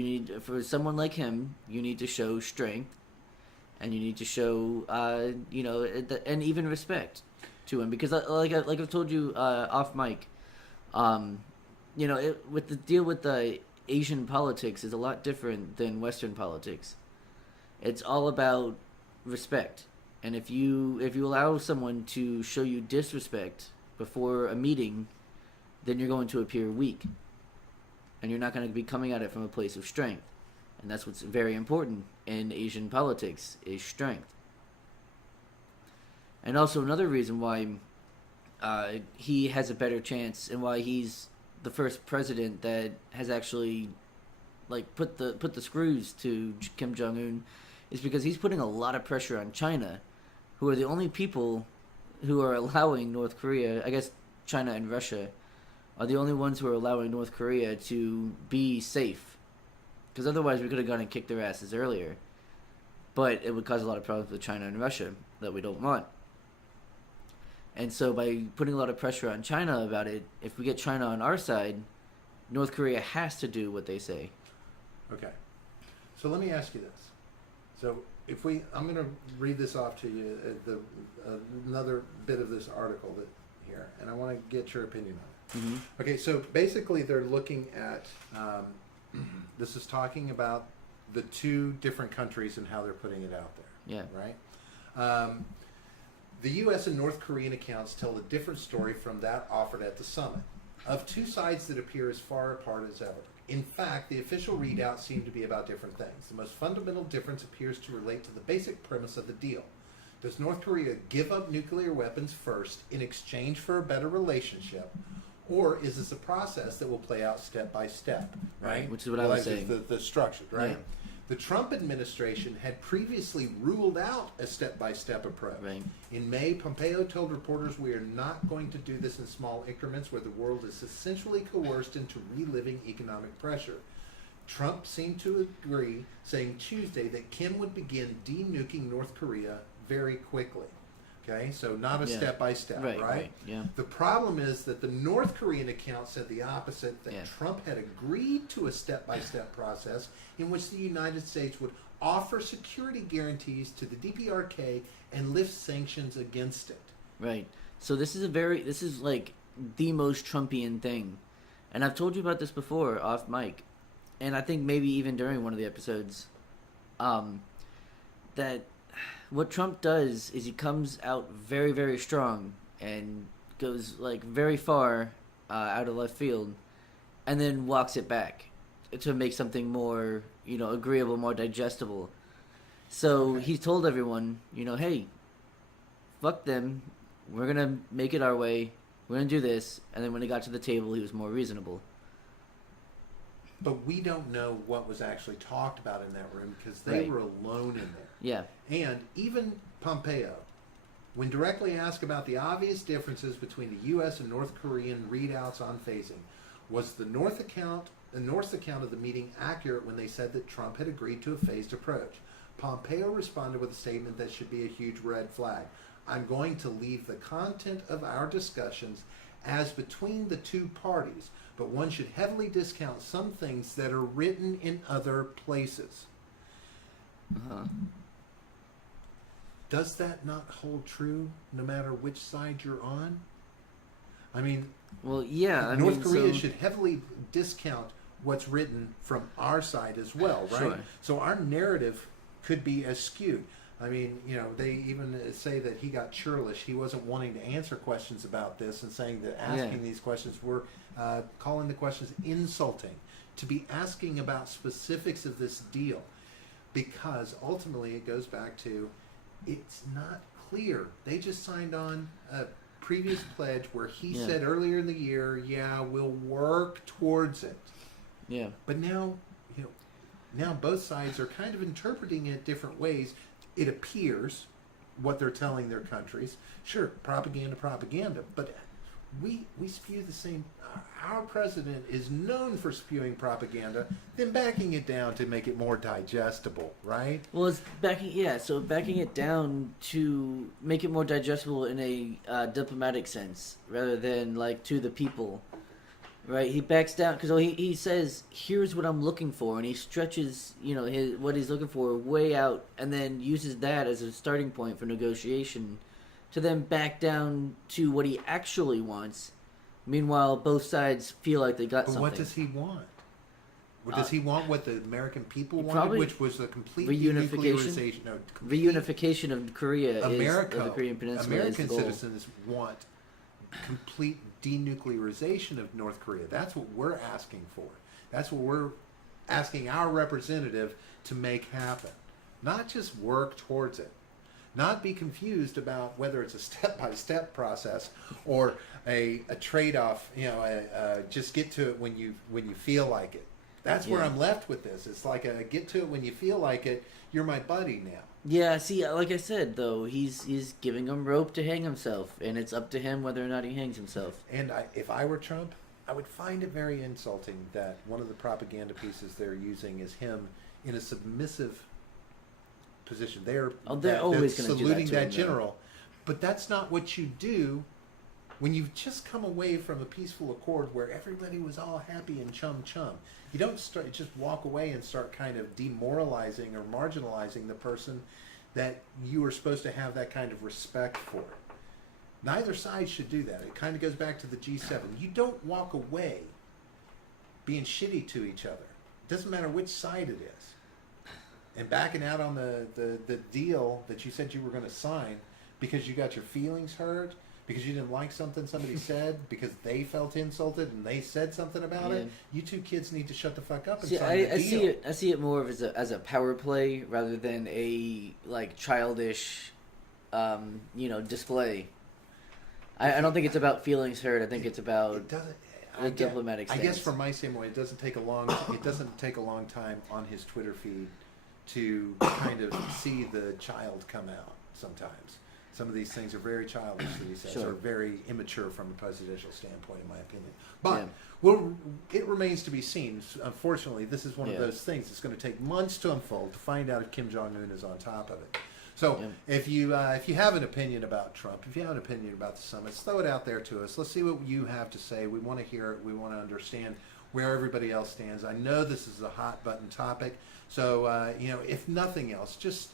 for someone like him, you need to show strength, and you need to show, and even respect to him. Because like I've told you off mic, with the deal with the Asian politics is a lot different than Western politics. It's all about respect, and if you allow someone to show you disrespect before a meeting, then you're going to appear weak, and you're not going to be coming at it from a place of strength. And that's what's very important in Asian politics, is strength. And also another reason why he has a better chance, and why he's the first president that has actually put the screws to Kim Jong-un, is because he's putting a lot of pressure on China, who are the only people who are allowing North Korea, I guess China and Russia, are the only ones who are allowing North Korea to be safe. Because otherwise we could have gone and kicked their asses earlier. But it would cause a lot of problems with China and Russia that we don't want. And so by putting a lot of pressure on China about it, if we get China on our side, North Korea has to do what they say. Okay. So let me ask you this. So I'm going to read this off to you, another bit of this article here, and I want to get your opinion on it. Mm-hmm. Okay, so basically they're looking at, this is talking about the two different countries and how they're putting it out there. Yeah. Right? The U.S. and North Korean accounts tell a different story from that offered at the summit, of two sides that appear as far apart as ever. In fact, the official readouts seem to be about different things. The most fundamental difference appears to relate to the basic premise of the deal. Does North Korea give up nuclear weapons first in exchange for a better relationship, or is this a process that will play out step by step? Right, which is what I was saying. The structure, right? Yeah. The Trump administration had previously ruled out a step-by-step approach. Right. In May, Pompeo told reporters, "We are not going to do this in small increments where the world is essentially coerced into reliving economic pressure." Trump seemed to agree, saying Tuesday that Kim would begin de-nuking North Korea very quickly. Okay, so not a step-by-step, right? Yeah. The problem is that the North Korean account said the opposite, that Yeah. Trump had agreed to a step-by-step process in which the United States would offer security guarantees to the DPRK and lift sanctions against it. Right. So this is like the most Trumpian thing. And I've told you about this before off mic. And I think maybe even during one of the episodes, that what Trump does is he comes out very, very strong and goes like very far out of left field, and then walks it back to make something more, agreeable, more digestible. So he told everyone, hey, fuck them, we're gonna make it our way, we're gonna do this, and then when he got to the table, he was more reasonable. But we don't know what was actually talked about in that room because they were alone in there. Yeah. And even Pompeo, when directly asked about the obvious differences between the U.S. and North Korean readouts on phasing, was the North's account of the meeting accurate when they said that Trump had agreed to a phased approach? Pompeo responded with a statement that should be a huge red flag. "I'm going to leave the content of our discussions as between the two parties, but one should heavily discount some things that are written in other places." Uh-huh. Does that not hold true no matter which side you're on? I mean, well, yeah. North Korea should heavily discount what's written from our side as well, right? Sure. So our narrative could be skewed. I mean, they even say that he got churlish. He wasn't wanting to answer questions about this and saying that asking these questions were calling the questions insulting. To be asking about specifics of this deal, because ultimately it goes back to it's not clear. They just signed on a previous pledge where he said earlier in the year, we'll work towards it. Yeah. But now, now both sides are kind of interpreting it different ways. It appears what they're telling their countries. Sure, propaganda, but we spew the same. Our president is known for spewing propaganda, then backing it down to make it more digestible, right? Well, it's backing it down to make it more digestible in a diplomatic sense, rather than like to the people, right? He backs down because he says, "Here's what I'm looking for," and he stretches, what he's looking for way out, and then uses that as a starting point for negotiation, to then back down to what he actually wants. Meanwhile, both sides feel like they got something. What does he want? Does he want what the American people probably wanted, which was a complete reunification? denuclearization? No, Reunification of Korea of the Korean Peninsula American is the goal. citizens want complete denuclearization of North Korea. That's what we're asking for. That's what we're asking our representative to make happen. Not just work towards it. Not be confused about whether it's a step-by-step process or a trade-off. Just get to it when you feel like it. That's where I'm left with this. It's like a get to it when you feel like it. You're my buddy now. Yeah. See, like I said, though, he's giving him rope to hang himself, and it's up to him whether or not he hangs himself. And if I were Trump, I would find it very insulting that one of the propaganda pieces they're using is him in a submissive position. They're always going to saluting do that general, but that's not what you do when you've just come away from a peaceful accord where everybody was all happy and chum. You don't just walk away and start kind of demoralizing or marginalizing the person that you are supposed to have that kind of respect for. Neither side should do that. It kind of goes back to the G7. You don't walk away being shitty to each other. It doesn't matter which side it is. And backing out on the deal that you said you were going to sign because you got your feelings hurt, because you didn't like something somebody said, because they felt insulted and they said something about it. You two kids need to shut the fuck up and sign the deal. I see it more of as a power play rather than a like childish, display. I don't think it's about feelings hurt. I think it's about the diplomatic stance. I guess from my standpoint, it doesn't take a long time on his Twitter feed to kind of see the child come out sometimes. Some of these things are very childish, these things Sure. are very immature from a presidential standpoint, in my opinion. But Yeah. well, it remains to be seen. Unfortunately, this is one Yeah. of those things that's going to take months to unfold to find out if Kim Jong-un is on top of it. So Yeah. if you have an opinion about Trump, if you have an opinion about the summits, throw it out there to us. Let's see what you have to say. We want to hear it. We want to understand where everybody else stands. I know this is a hot button topic, so if nothing else, just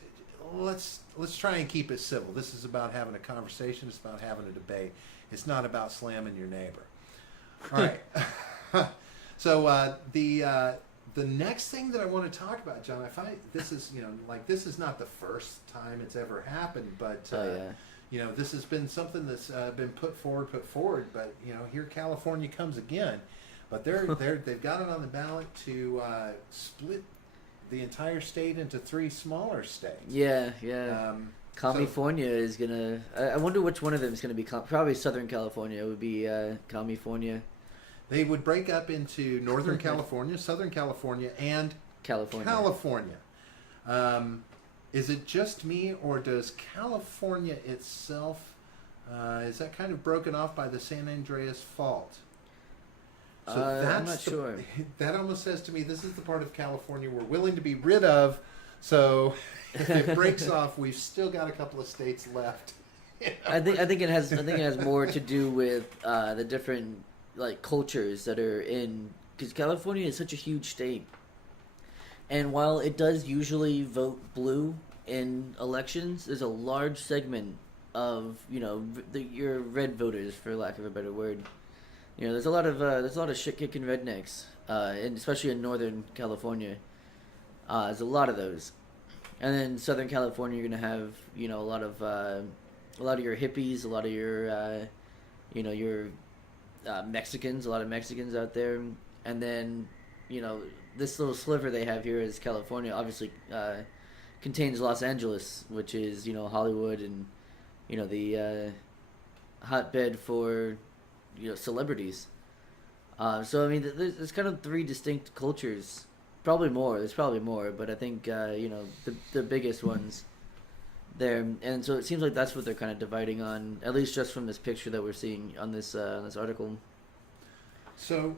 let's try and keep it civil. This is about having a conversation. It's about having a debate. It's not about slamming your neighbor. All right. So the next thing that I want to talk about, John, this is this is not the first time it's ever happened, but this has been something that's been put forward. But here California comes again, but they've got it on the ballot to split the entire state into 3 smaller states. Yeah. California is gonna. I wonder which one of them is gonna be. Probably Southern California would be California. They would break up into Northern California, Southern California, and California. Is it just me, or does California itself, is that kind of broken off by the San Andreas Fault? So I'm not sure. That almost says to me, this is the part of California we're willing to be rid of. So if it breaks off, we've still got a couple of states left. I think it has more to do with the different cultures that are in, because California is such a huge state, and while it does usually vote blue in elections, there's a large segment of your red voters, for lack of a better word. There's a lot of shit kicking rednecks, and especially in Northern California. There's a lot of those, and then Southern California, you're gonna have a lot of your hippies, a lot of your your Mexicans, a lot of Mexicans out there, and then this little sliver they have here is California. Obviously, contains Los Angeles, which is Hollywood and the hotbed for celebrities. So I mean, there's kind of 3 distinct cultures. Probably more. There's probably more, but I think the biggest ones there, and so it seems like that's what they're kind of dividing on, at least just from this picture that we're seeing on this article. So,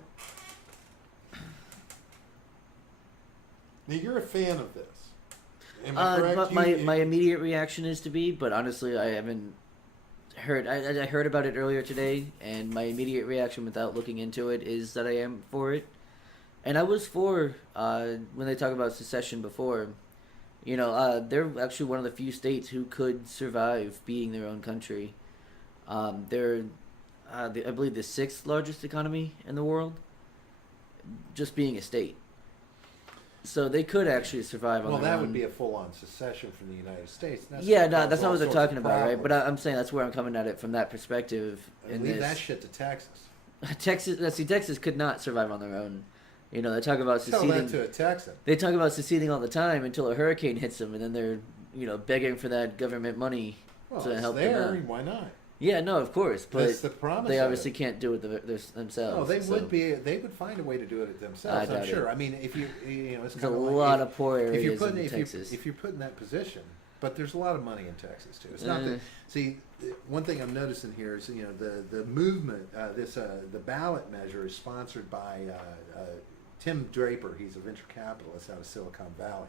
now you're a fan of this. Am I correct? But my immediate reaction is to be, but honestly, I haven't heard. I heard about it earlier today, and my immediate reaction, without looking into it, is that I am for it. And I was for when they talk about secession before. They're actually one of the few states who could survive being their own country. They're, I believe, the 6th largest economy in the world, just being a state. So they could actually survive on their own. Well, that would be a full-on secession from the United States. That's not what they're talking about, right? But I'm saying that's where I'm coming at it from that perspective. Leave that shit to Texas. Texas could not survive on their own. They talk about seceding. Tell that to a Texan. They talk about seceding all the time until a hurricane hits them, and then they're begging for that government money to help them out. Why not? Yeah, no, of course, but that's the promise. They obviously can't do it themselves. No, they would find a way to do it themselves. I'm sure. I mean, if it's there's a lot of poor areas in Texas. If you're put in that position, but there's a lot of money in Texas too. It's not that. See, one thing I'm noticing here is the movement. The ballot measure is sponsored by Tim Draper. He's a venture capitalist out of Silicon Valley.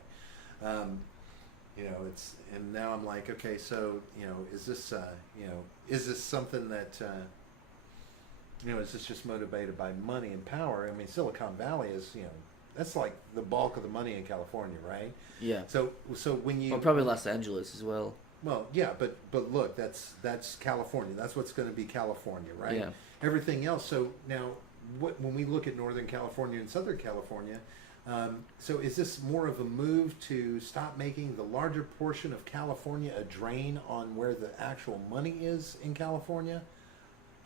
And now I'm like, okay, so is this something that is this just motivated by money and power? I mean, Silicon Valley is that's like the bulk of the money in California, right? Yeah. So when you probably Los Angeles as well. Well, yeah, but look, that's California. That's what's going to be California, right? Yeah. Everything else. So now, when we look at Northern California and Southern California. So is this more of a move to stop making the larger portion of California a drain on where the actual money is in California?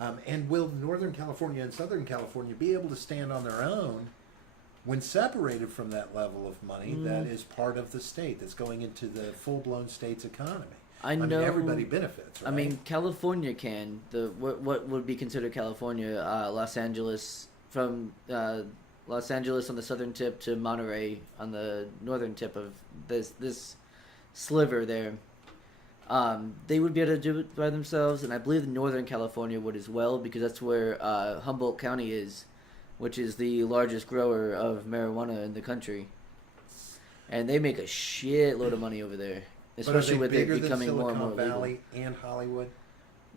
And will Northern California and Southern California be able to stand on their own when separated from that level of money that is part of the state that's going into the full-blown state's economy? I mean, everybody benefits, right? I mean, California can. What would be considered California, Los Angeles, from Los Angeles on the southern tip to Monterey on the northern tip of this sliver there. They would be able to do it by themselves, and I believe Northern California would as well, because that's where Humboldt County is, which is the largest grower of marijuana in the country. And they make a shitload of money over there, especially with it becoming more and more legal. Silicon Valley and Hollywood?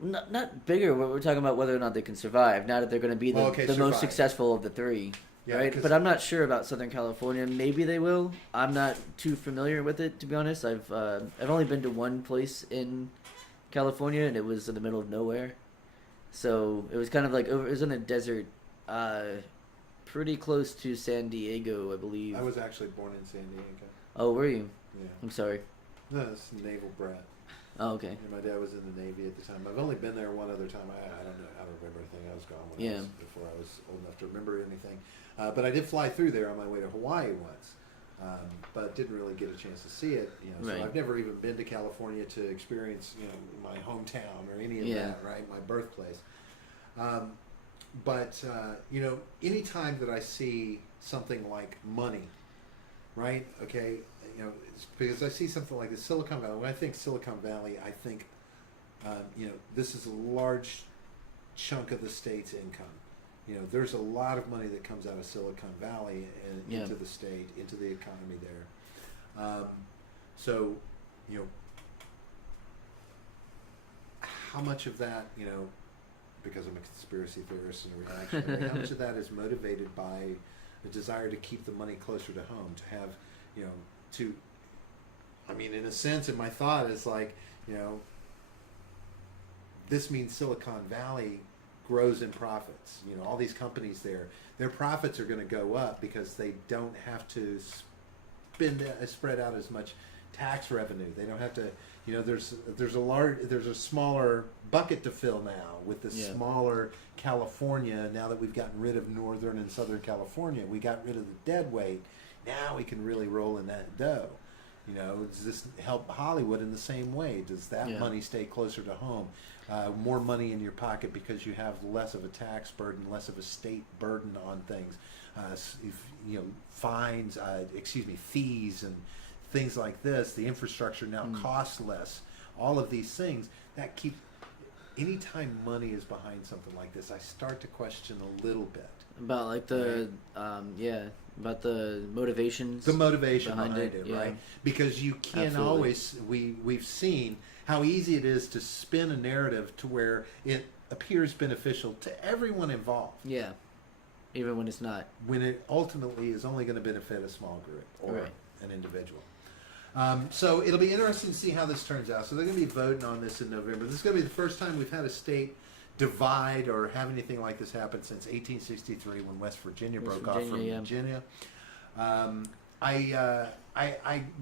Not bigger. We're talking about whether or not they can survive. Now that they're going to be the most successful of the three, yeah, right? But I'm not sure about Southern California. Maybe they will. I'm not too familiar with it, to be honest. I've only been to one place in California, and it was in the middle of nowhere. So it was kind of like it was in a desert, pretty close to San Diego, I believe. I was actually born in San Diego. Oh, were you? Yeah. I'm sorry. No, it's naval brat. Oh, okay. Yeah, my dad was in the Navy at the time. I've only been there one other time. I don't know. I don't remember anything. I was gone before I was old enough to remember anything. But I did fly through there on my way to Hawaii once, but didn't really get a chance to see it. So right. I've never even been to California to experience my hometown or any of that. Right, my birthplace. But anytime that I see something like money, right? Okay. It's because I see something like this Silicon Valley. When I think Silicon Valley, I think, this is a large chunk of the state's income. There's a lot of money that comes out of Silicon Valley and into the state, into the economy there. So, how much of that, because I'm a conspiracy theorist and everything, how much of that is motivated by the desire to keep the money closer to home, to have, in a sense, in my thought is like, this means Silicon Valley grows in profits. All these companies there, their profits are going to go up because they don't have to spread out as much tax revenue. They don't have to, there's a smaller bucket to fill now with the smaller California. Now that we've gotten rid of Northern and Southern California, we got rid of the dead weight. Now we can really roll in that dough. Does this help Hollywood in the same way? Does that money stay closer to home? More money in your pocket because you have less of a tax burden, less of a state burden on things. Fines, fees and things like this. The infrastructure now costs less. All of these things that keep. Anytime money is behind something like this, I start to question a little bit about like the about the motivations. The motivation behind it, yeah. Right? Because you can't always. We've seen how easy it is to spin a narrative to where it appears beneficial to everyone involved. Yeah, even when it's not. When it ultimately is only going to benefit a small group or an individual. So it'll be interesting to see how this turns out. So they're going to be voting on this in November. This is going to be the first time we've had a state divide or have anything like this happen since 1863 when West Virginia broke off from Virginia. I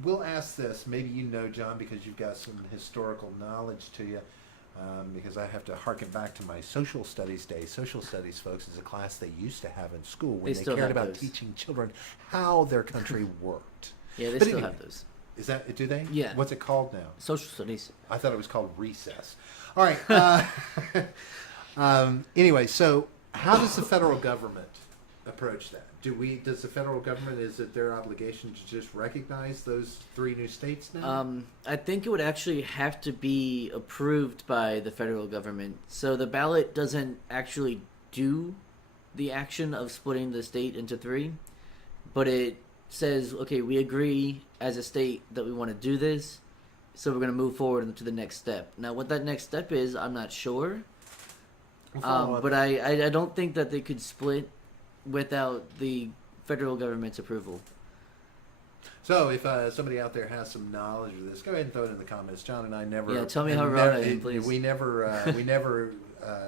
will ask this. Maybe John, because you've got some historical knowledge to you. Because I have to harken back to my social studies days. Social studies, folks, is a class they used to have in school when they cared about teaching children how their country worked. Yeah, they still have those. Is that, do they? Yeah. What's it called now? Social studies. I thought it was called recess. All right. Anyway, so how does the federal government approach that? Does the federal government, is it their obligation to just recognize those 3 new states now? I think it would actually have to be approved by the federal government. So the ballot doesn't actually do the action of splitting the state into 3, but it says, okay, we agree as a state that we want to do this, so we're going to move forward to the next step. Now, what that next step is, I'm not sure. But I don't think that they could split without the federal government's approval. So if somebody out there has some knowledge of this, go ahead and throw it in the comments. John and I never. Yeah, tell me how wrong I am, please. We never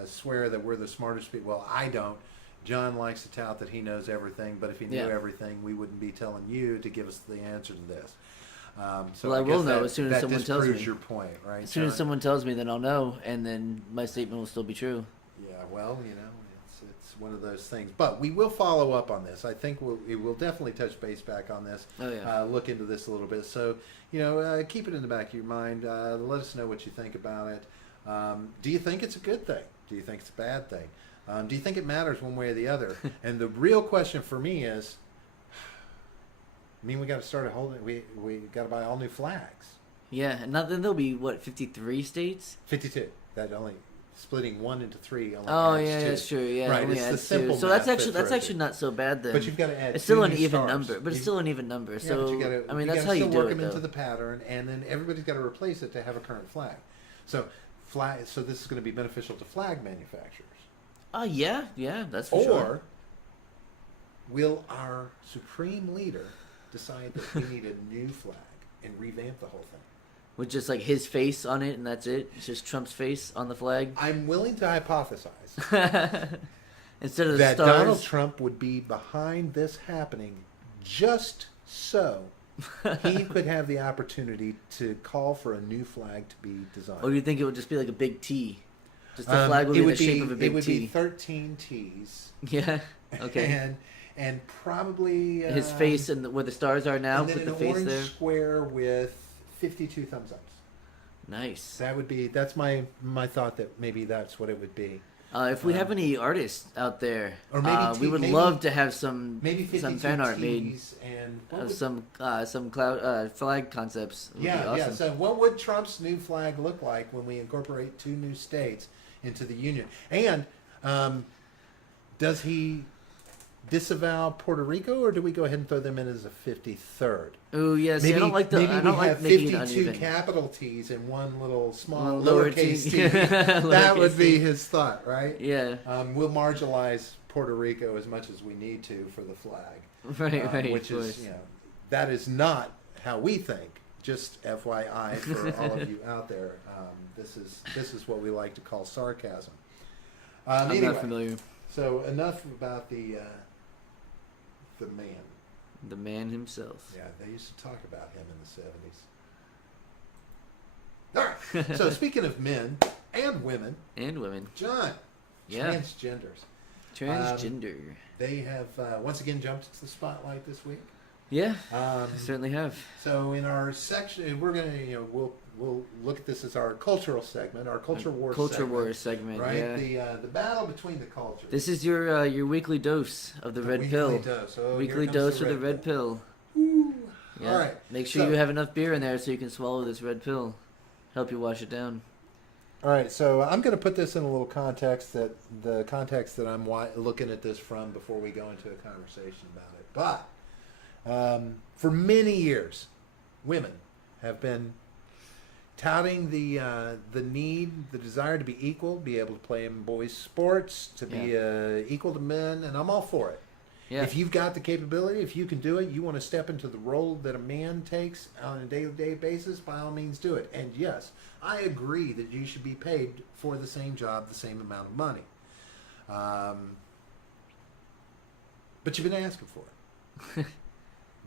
swear that we're the smartest people. Well, I don't. John likes to tout that he knows everything, but if he knew everything, we wouldn't be telling you to give us the answer to this. So I will know as soon as someone tells me. That disproves your point, right? As soon as someone tells me, then I'll know, and then my statement will still be true. Yeah, well, it's one of those things. But we will follow up on this. I think we'll definitely touch base back on this. Oh, yeah. Look into this a little bit. So, keep it in the back of your mind. Let us know what you think about it. Do you think it's a good thing? Do you think it's a bad thing? Do you think it matters one way or the other? And the real question for me is, I mean, we got to start holding. We got to buy all new flags. Yeah, and then there'll be what 53 states. 52. That only splitting one into three. Only Oh adds yeah, two. that's true. Yeah, Right. only It's the adds simple. two. So math that's throws actually you. not so bad then. But you've got to add. It's still two an new even stars. number, but it's still an even number. Yeah, So but you gotta, I mean, you that's gotta how you still do work it them though. into the pattern, and then everybody's got to replace it to have a current flag. So So this is going to be beneficial to flag manufacturers. Yeah, that's for sure. Or will our supreme leader decide that we need a new flag and revamp the whole thing? With just like his face on it, and that's it. It's just Trump's face on the flag. I'm willing to hypothesize Instead of the that stars. Donald Trump would be behind this happening just so he could have the opportunity to call for a new flag to be designed. Or do you think it would just be like a big T? Just the flag would be the shape of a big It would T. be 13 T's. Yeah. Okay. And probably His face and where the stars are now. and then Put the an face orange there. square with 52 thumbs ups. Nice. That's my thought that maybe that's what it would be. If we have any artists out there, Or maybe we would love to have some Maybe 52 some fan art made T's and of some cloud flag concepts. It would be yeah. awesome. So what would Trump's new flag look like when we incorporate 2 new states into the union? And does he disavow Puerto Rico, or do we go ahead and throw them in as a 53rd? Oh yes, I don't like the. Maybe I don't we like have making it 52 uneven. capital T's and one little small One lower lowercase T. t. That Lowercase would be t. his thought, right? Yeah. We'll marginalize Puerto Rico as much as we need to for the flag, Right. which of is course. that is not how we think. Just FYI for all of you out there, this is what we like to call sarcasm. I'm Anyway, not familiar. so enough about the man. The man himself. Yeah, they used to talk about him in the 70s. All right. So speaking of men and women, And women. John, Yeah. transgenders. Transgender. They have once again jumped into the spotlight this week. Yeah. Um, Certainly have. So in our section, we're gonna we'll look at this as our cultural segment, our culture war segment, right? yeah. The battle between the cultures. This is your weekly dose of the red pill. Dose. Oh, Weekly here comes dose of the red pill. Woo. Yeah. All right. Make sure So- you have enough beer in there so you can swallow this red pill. Help you wash it down. All right, so I'm going to put this in a little context that I'm looking at this from before we go into a conversation about it. But for many years, women have been touting the need, the desire to be equal, be able to play in boys' sports, to be equal to men, and I'm all for it. Yeah. If you've got the capability, if you can do it, you want to step into the role that a man takes on a day-to-day basis, by all means do it. And yes, I agree that you should be paid for the same job, the same amount of money. But you've been asking for it.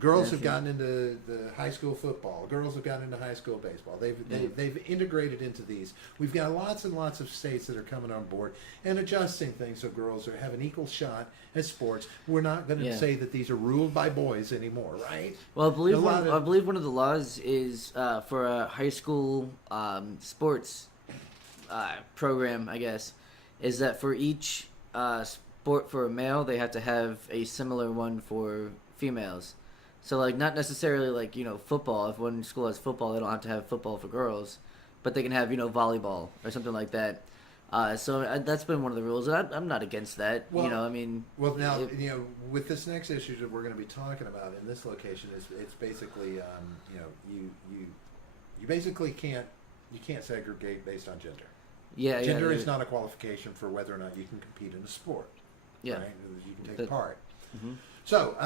Girls have gotten into the high school football. Girls have gotten into high school baseball. They've integrated into these. We've got lots and lots of states that are coming on board and adjusting things so girls have an equal shot at sports. We're not going to say that these are ruled by boys anymore, right? Well, I believe one of the laws is for a high school sports program, I guess, is that for each sport for a male, they have to have a similar one for females. So, like, not necessarily, like, football. If one school has football, they don't have to have football for girls. But they can have, volleyball or something like that. So that's been one of the rules. And I'm not against that. Well, Well, now, with this next issue that we're going to be talking about in this location, it's basically, you basically can't segregate based on gender. Yeah, Gender is not a qualification for whether or not you can compete in a sport. Yeah. Right? You can take part. Mm-hmm. So,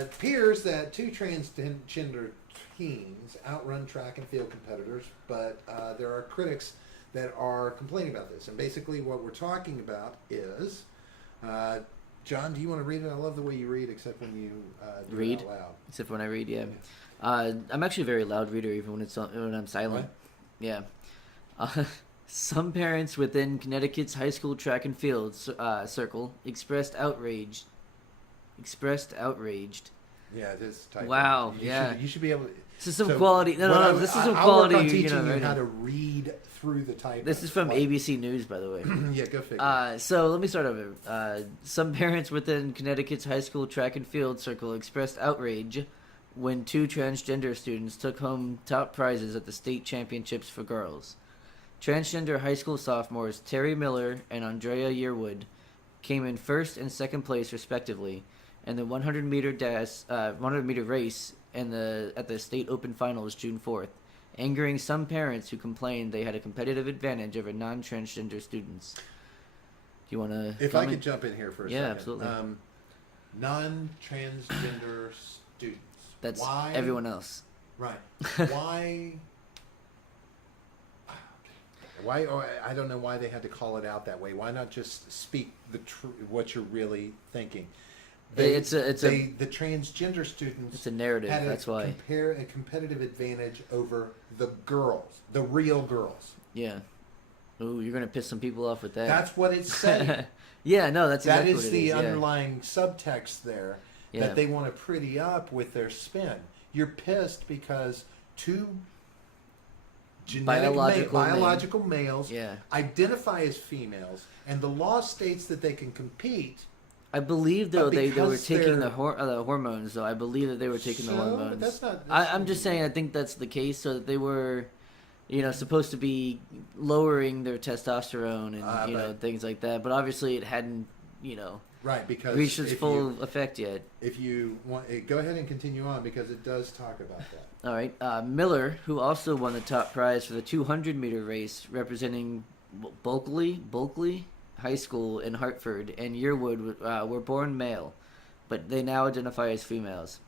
it appears that 2 transgender teens outrun track and field competitors, but there are critics that are complaining about this. And basically what we're talking about is, John, do you want to read it? I love the way you read, except when you read out loud. Except when I read, yeah. I'm actually a very loud reader, even when I'm silent. What? Yeah. Some parents within Connecticut's high school track and field circle expressed outraged Yeah, it is typing. Wow, You yeah. Should, you should be able to... This is some quality. No, what this is some I'll work quality. on teaching you writing. how to read through the typing. This is from ABC News, by the way. Yeah, go figure. So let me start over. Some parents within Connecticut's high school track and field circle expressed outrage when 2 transgender students took home top prizes at the state championships for girls. Transgender high school sophomores Terry Miller and Andrea Yearwood came in first and second place, respectively, in the 100-meter race at the state open finals June 4th, angering some parents who complained they had a competitive advantage over non-transgender students. Do you want to? If I could jump in here for a second. Yeah, absolutely. Non-transgender students. That's why, everyone else. Right. Why? Why? Or I don't know why they had to call it out that way. Why not just speak what you're really thinking? The transgender students. It's a narrative. Had that's why. A competitive advantage over the girls, the real girls. Yeah. Ooh, you're gonna piss some people off with that. That's what it's saying. Yeah, no, that's exactly that what is it the is. underlying subtext there that they want to pretty up with their spin. You're pissed because 2 biological males identify as females, and the law states that they can compete. I believe though they were taking the hormones. Though I believe that they were taking the hormones. That's not. I'm just saying. I think that's the case. So that they were, supposed to be lowering their testosterone and things like that. But obviously it hadn't right because reached its full effect yet. If you want, go ahead and continue on because it does talk about that. All right, Miller, who also won the top prize for the 200-meter race, representing Bulkley High School in Hartford, and Yearwood were born male, but they now identify as females.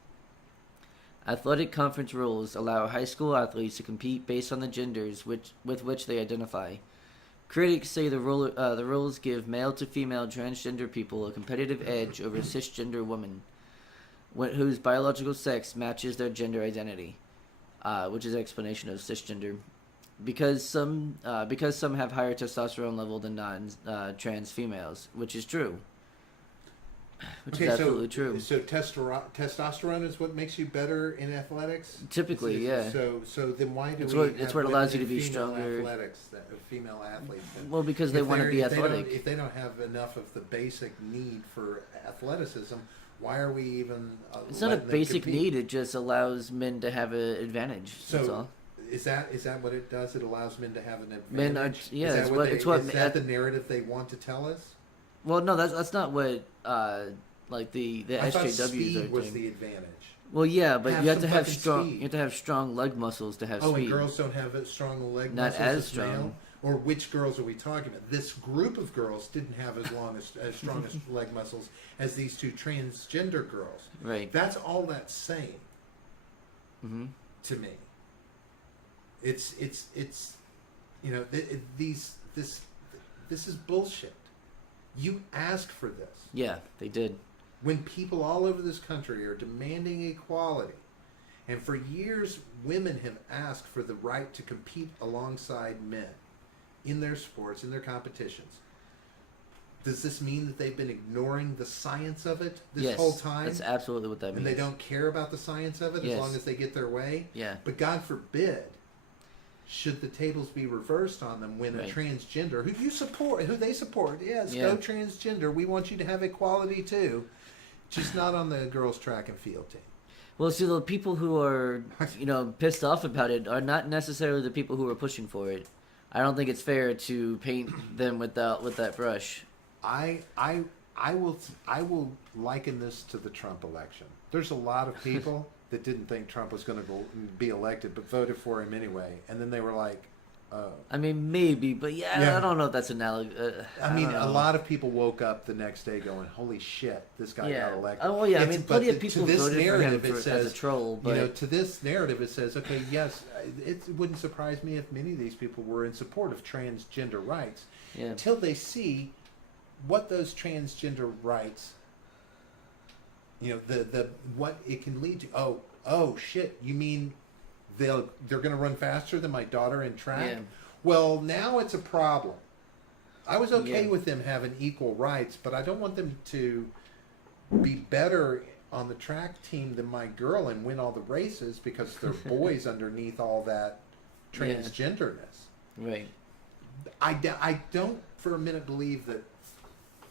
Athletic conference rules allow high school athletes to compete based on the genders with which they identify. Critics say the rules give male to female transgender people a competitive edge over cisgender women, whose biological sex matches their gender identity, which is an explanation of cisgender. Because some have higher testosterone level than non-trans females, which is true. Which is absolutely true. So testosterone is what makes you better in athletics? Typically, yeah. So then why do it's what allows you to be stronger. Female athletes. Well, because they want to be athletic. If they don't have enough of the basic need for athleticism, why are we even? It's not a basic need. It just allows men to have an advantage. That's all. Is that what it does? It allows men to have an advantage. Men are, yeah. Is that the narrative they want to tell us? Well, no, that's not what like the I thought SJWs speed are was doing. the advantage. Well, yeah, but you have to have strong. Speed. You have to have strong leg muscles to have speed. Oh, and girls don't have strong leg not muscles. Not as male? strong. Or which girls are we talking about? This group of girls didn't have as strong as leg muscles as these 2 transgender girls. Right. That's all that's saying. Mm-hmm. To me, it's this is bullshit. You asked for this. Yeah, they did. When people all over this country are demanding equality, and for years women have asked for the right to compete alongside men in their sports, in their competitions. Does this mean that they've been ignoring the science of it this whole time? That's absolutely what that means. And they don't care about the science of it as long as they get their way? Yeah. But God forbid, should the tables be reversed on them when a transgender, who they support, go transgender, we want you to have equality too, just not on the girls' track and field team. Well, see, the people who are, pissed off about it are not necessarily the people who are pushing for it. I don't think it's fair to paint them with that brush. I will liken this to the Trump election. There's a lot of people that didn't think Trump was going to be elected, but voted for him anyway, and then they were like, "Oh." I mean, maybe, but I don't know if that's analogous. A lot of people woke up the next day going, "Holy shit, this guy got elected." Oh yeah, plenty of people voted for him as a troll. But to this narrative, it says, "Okay, yes, it wouldn't surprise me if many of these people were in support of transgender rights until they see what those transgender rights." The what it can lead to. Oh shit! You mean they're going to run faster than my daughter in track? Yeah. Well, now it's a problem. I was okay with them having equal rights, but I don't want them to be better on the track team than my girl and win all the races because they're boys underneath all that transgenderness. Right. I don't for a minute believe that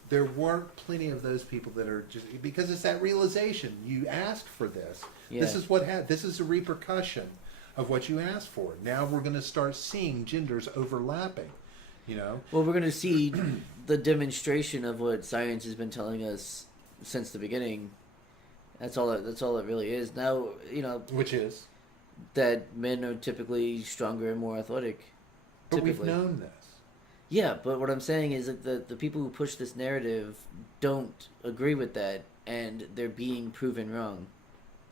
there weren't plenty of those people that are just because it's that realization you asked for this. Yeah. This is this is a repercussion of what you asked for. Now we're going to start seeing genders overlapping. You know. Well, we're going to see the demonstration of what science has been telling us since the beginning. That's all it really is. Now, you know, which is that men are typically stronger and more athletic. But we've known this. Yeah, but what I'm saying is that the people who push this narrative don't agree with that, and they're being proven wrong.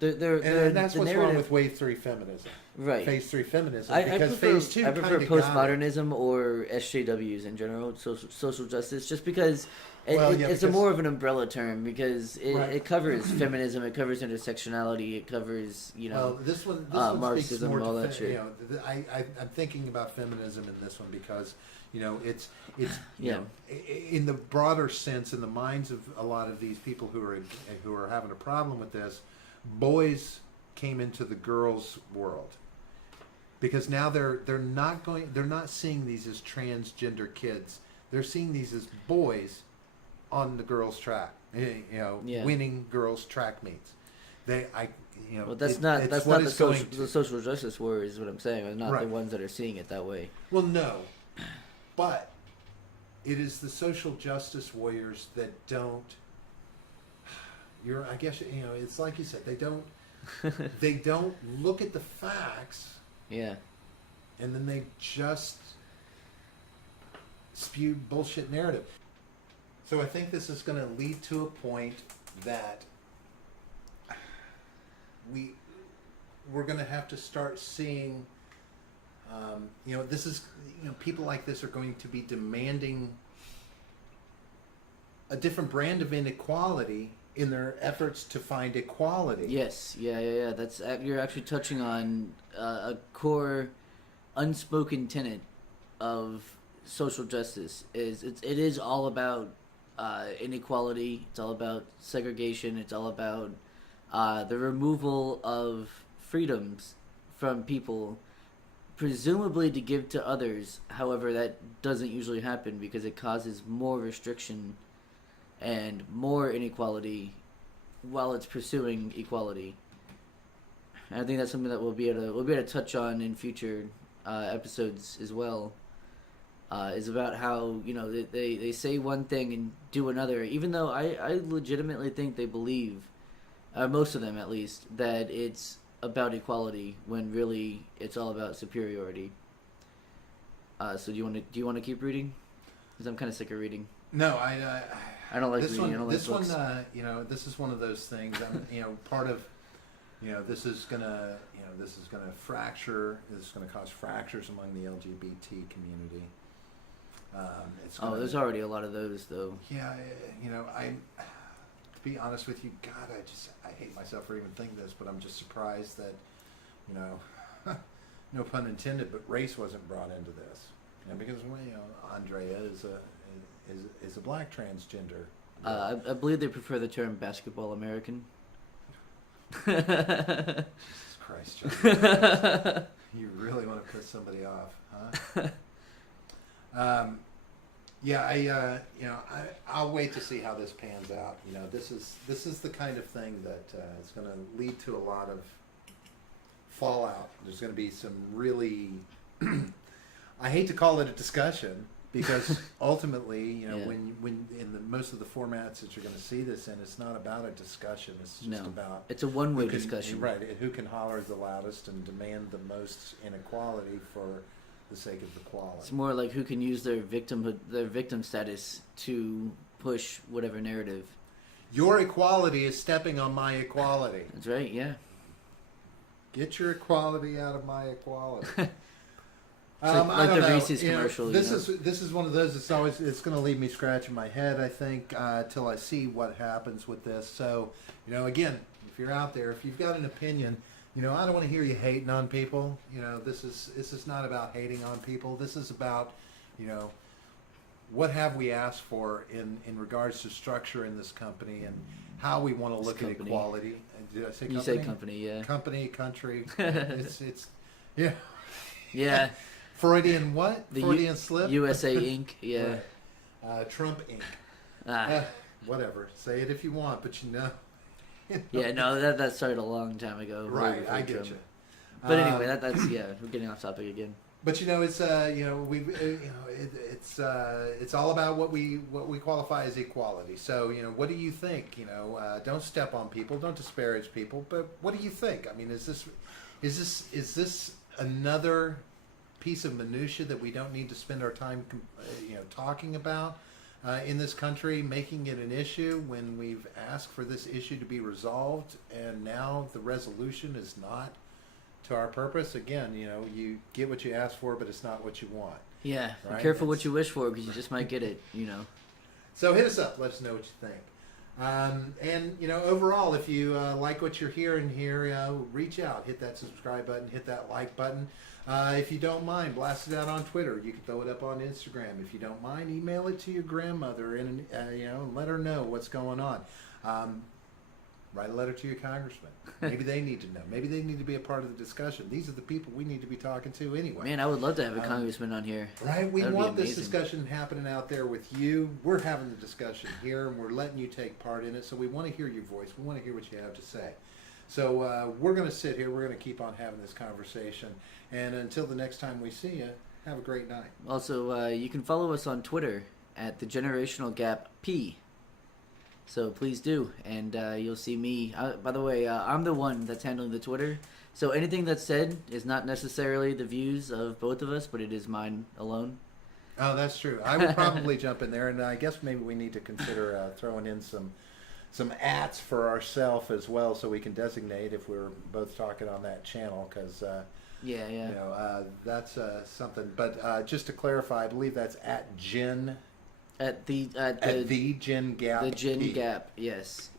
And that's what's wrong with Wave 3 feminism. Right. Phase 3 feminism. I because prefer, Phase 2 I prefer postmodernism or SJWs in general, social justice, just because it's a more of an umbrella term because it covers feminism, it covers intersectionality, it covers, you know, well, this one Marxism and all that shit. You know, I'm thinking about feminism in this one because, you know, it's you know, in the broader sense, in the minds of a lot of these people who are having a problem with this, boys came into the girls' world because now they're not seeing these as transgender kids. They're seeing these as boys on the girls' track. You know, winning girls' track meets. Well, that's not the social justice warriors is what I'm saying. They're not the ones that are seeing it that way. Well, no, but it is the social justice warriors that don't. I guess you know. It's like you said. They don't look at the facts. Yeah. And then they just spew bullshit narrative. So I think this is going to lead to a point that we're going to have to start seeing. You know, this is people like this are going to be demanding a different brand of inequality in their efforts to find equality. Yes, yeah. That's you're actually touching on a core, unspoken tenet of social justice. It is all about inequality. It's all about segregation. It's all about the removal of freedoms from people, presumably to give to others. However, that doesn't usually happen because it causes more restriction and more inequality while it's pursuing equality. And I think that's something that we'll be able to touch on in future episodes as well. Is about how they say one thing and do another, even though I legitimately think they believe, most of them at least, that it's about equality when really it's all about superiority. So do you want to keep reading? Because I'm kind of sick of reading. No, I don't like this reading. one. I don't like this books. one, this is one of those things. Part of, this is gonna fracture. This is gonna cause fractures among the LGBT community. There's already a lot of those, though. Yeah, to be honest with you, God, I hate myself for even thinking this, but I'm just surprised that, no pun intended, but race wasn't brought into this. Because Andrea is a black transgender. I believe they prefer the term basketball American. Jesus Christ, John. You really want to piss somebody off, huh? I'll wait to see how this pans out. This is the kind of thing that is going to lead to a lot of fallout. There's going to be some really, I hate to call it a discussion because ultimately, when in most of the formats that you're going to see this in, it's not about a discussion. It's just about it's a one-way discussion, right? Who can holler the loudest and demand the most inequality for the sake of equality. It's more like who can use their victim status to push whatever narrative. Your equality is stepping on my equality. That's right, yeah. Get your equality out of my equality. Like the Reese's commercial. This is one of those. It's going to leave me scratching my head. I think till I see what happens with this. So again, if you're out there, if you've got an opinion. I don't want to hear you hating on people. This is not about hating on people. This is about, what have we asked for in regards to structure in this company how we want to look at company. equality. Did I say company? You say company, yeah. Company, country. it's yeah. Yeah. Freudian what? Freudian slip? USA Inc. Yeah. Right. Trump Inc. Whatever. Say it if you want, but you know. Yeah, no, that started a long time ago. Right, I get you. But anyway, that's yeah, we're getting off topic again. But you know, it's it's all about what we qualify as equality. So you know, what do you think? You know, don't step on people, don't disparage people. But what do you think? I mean, is this another piece of minutia that we don't need to spend our time, talking about in this country, making it an issue when we've asked for this issue to be resolved, and now the resolution is not to our purpose? Again, you get what you ask for, but it's not what you want. Yeah, right? Be careful what you wish for, because you just might get it. So hit us up. Let us know what you think. And overall, if you like what you're hearing here, reach out, hit that subscribe button, hit that like button. If you don't mind, blast it out on Twitter. You can throw it up on Instagram. If you don't mind, email it to your grandmother and let her know what's going on. Write a letter to your congressman. Maybe they need to know. Maybe they need to be a part of the discussion. These are the people we need to be talking to anyway. Man, I would love to have a congressman on here. Right? We want this discussion happening out there with you. We're having the discussion here, and we're letting you take part in it. So we want to hear your voice. We want to hear what you have to say. So we're going to sit here. We're going to keep on having this conversation. And until the next time we see you, have a great night. Also, you can follow us on Twitter at the Generational Gap P. So please do, and you'll see me. By the way, I'm the one that's handling the Twitter. So anything that's said is not necessarily the views of both of us, but it is mine alone. Oh, that's true. I would probably jump in there, and I guess maybe we need to consider throwing in some ats for ourselves as well, so we can designate if we're both talking on that channel, because that's something. But just to clarify, I believe that's at Gen. At the Gen Gap. The Gen P. Gap, yes.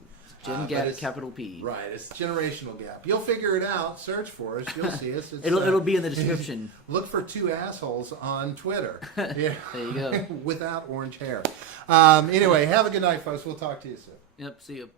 Gen Gap, capital P. Right, it's Generational Gap. You'll figure it out. Search for us. You'll see us. It'll be in the description. Look for two assholes on Twitter. Yeah. There you go. Without orange hair. Anyway, have a good night, folks. We'll talk to you soon. Yep, see you.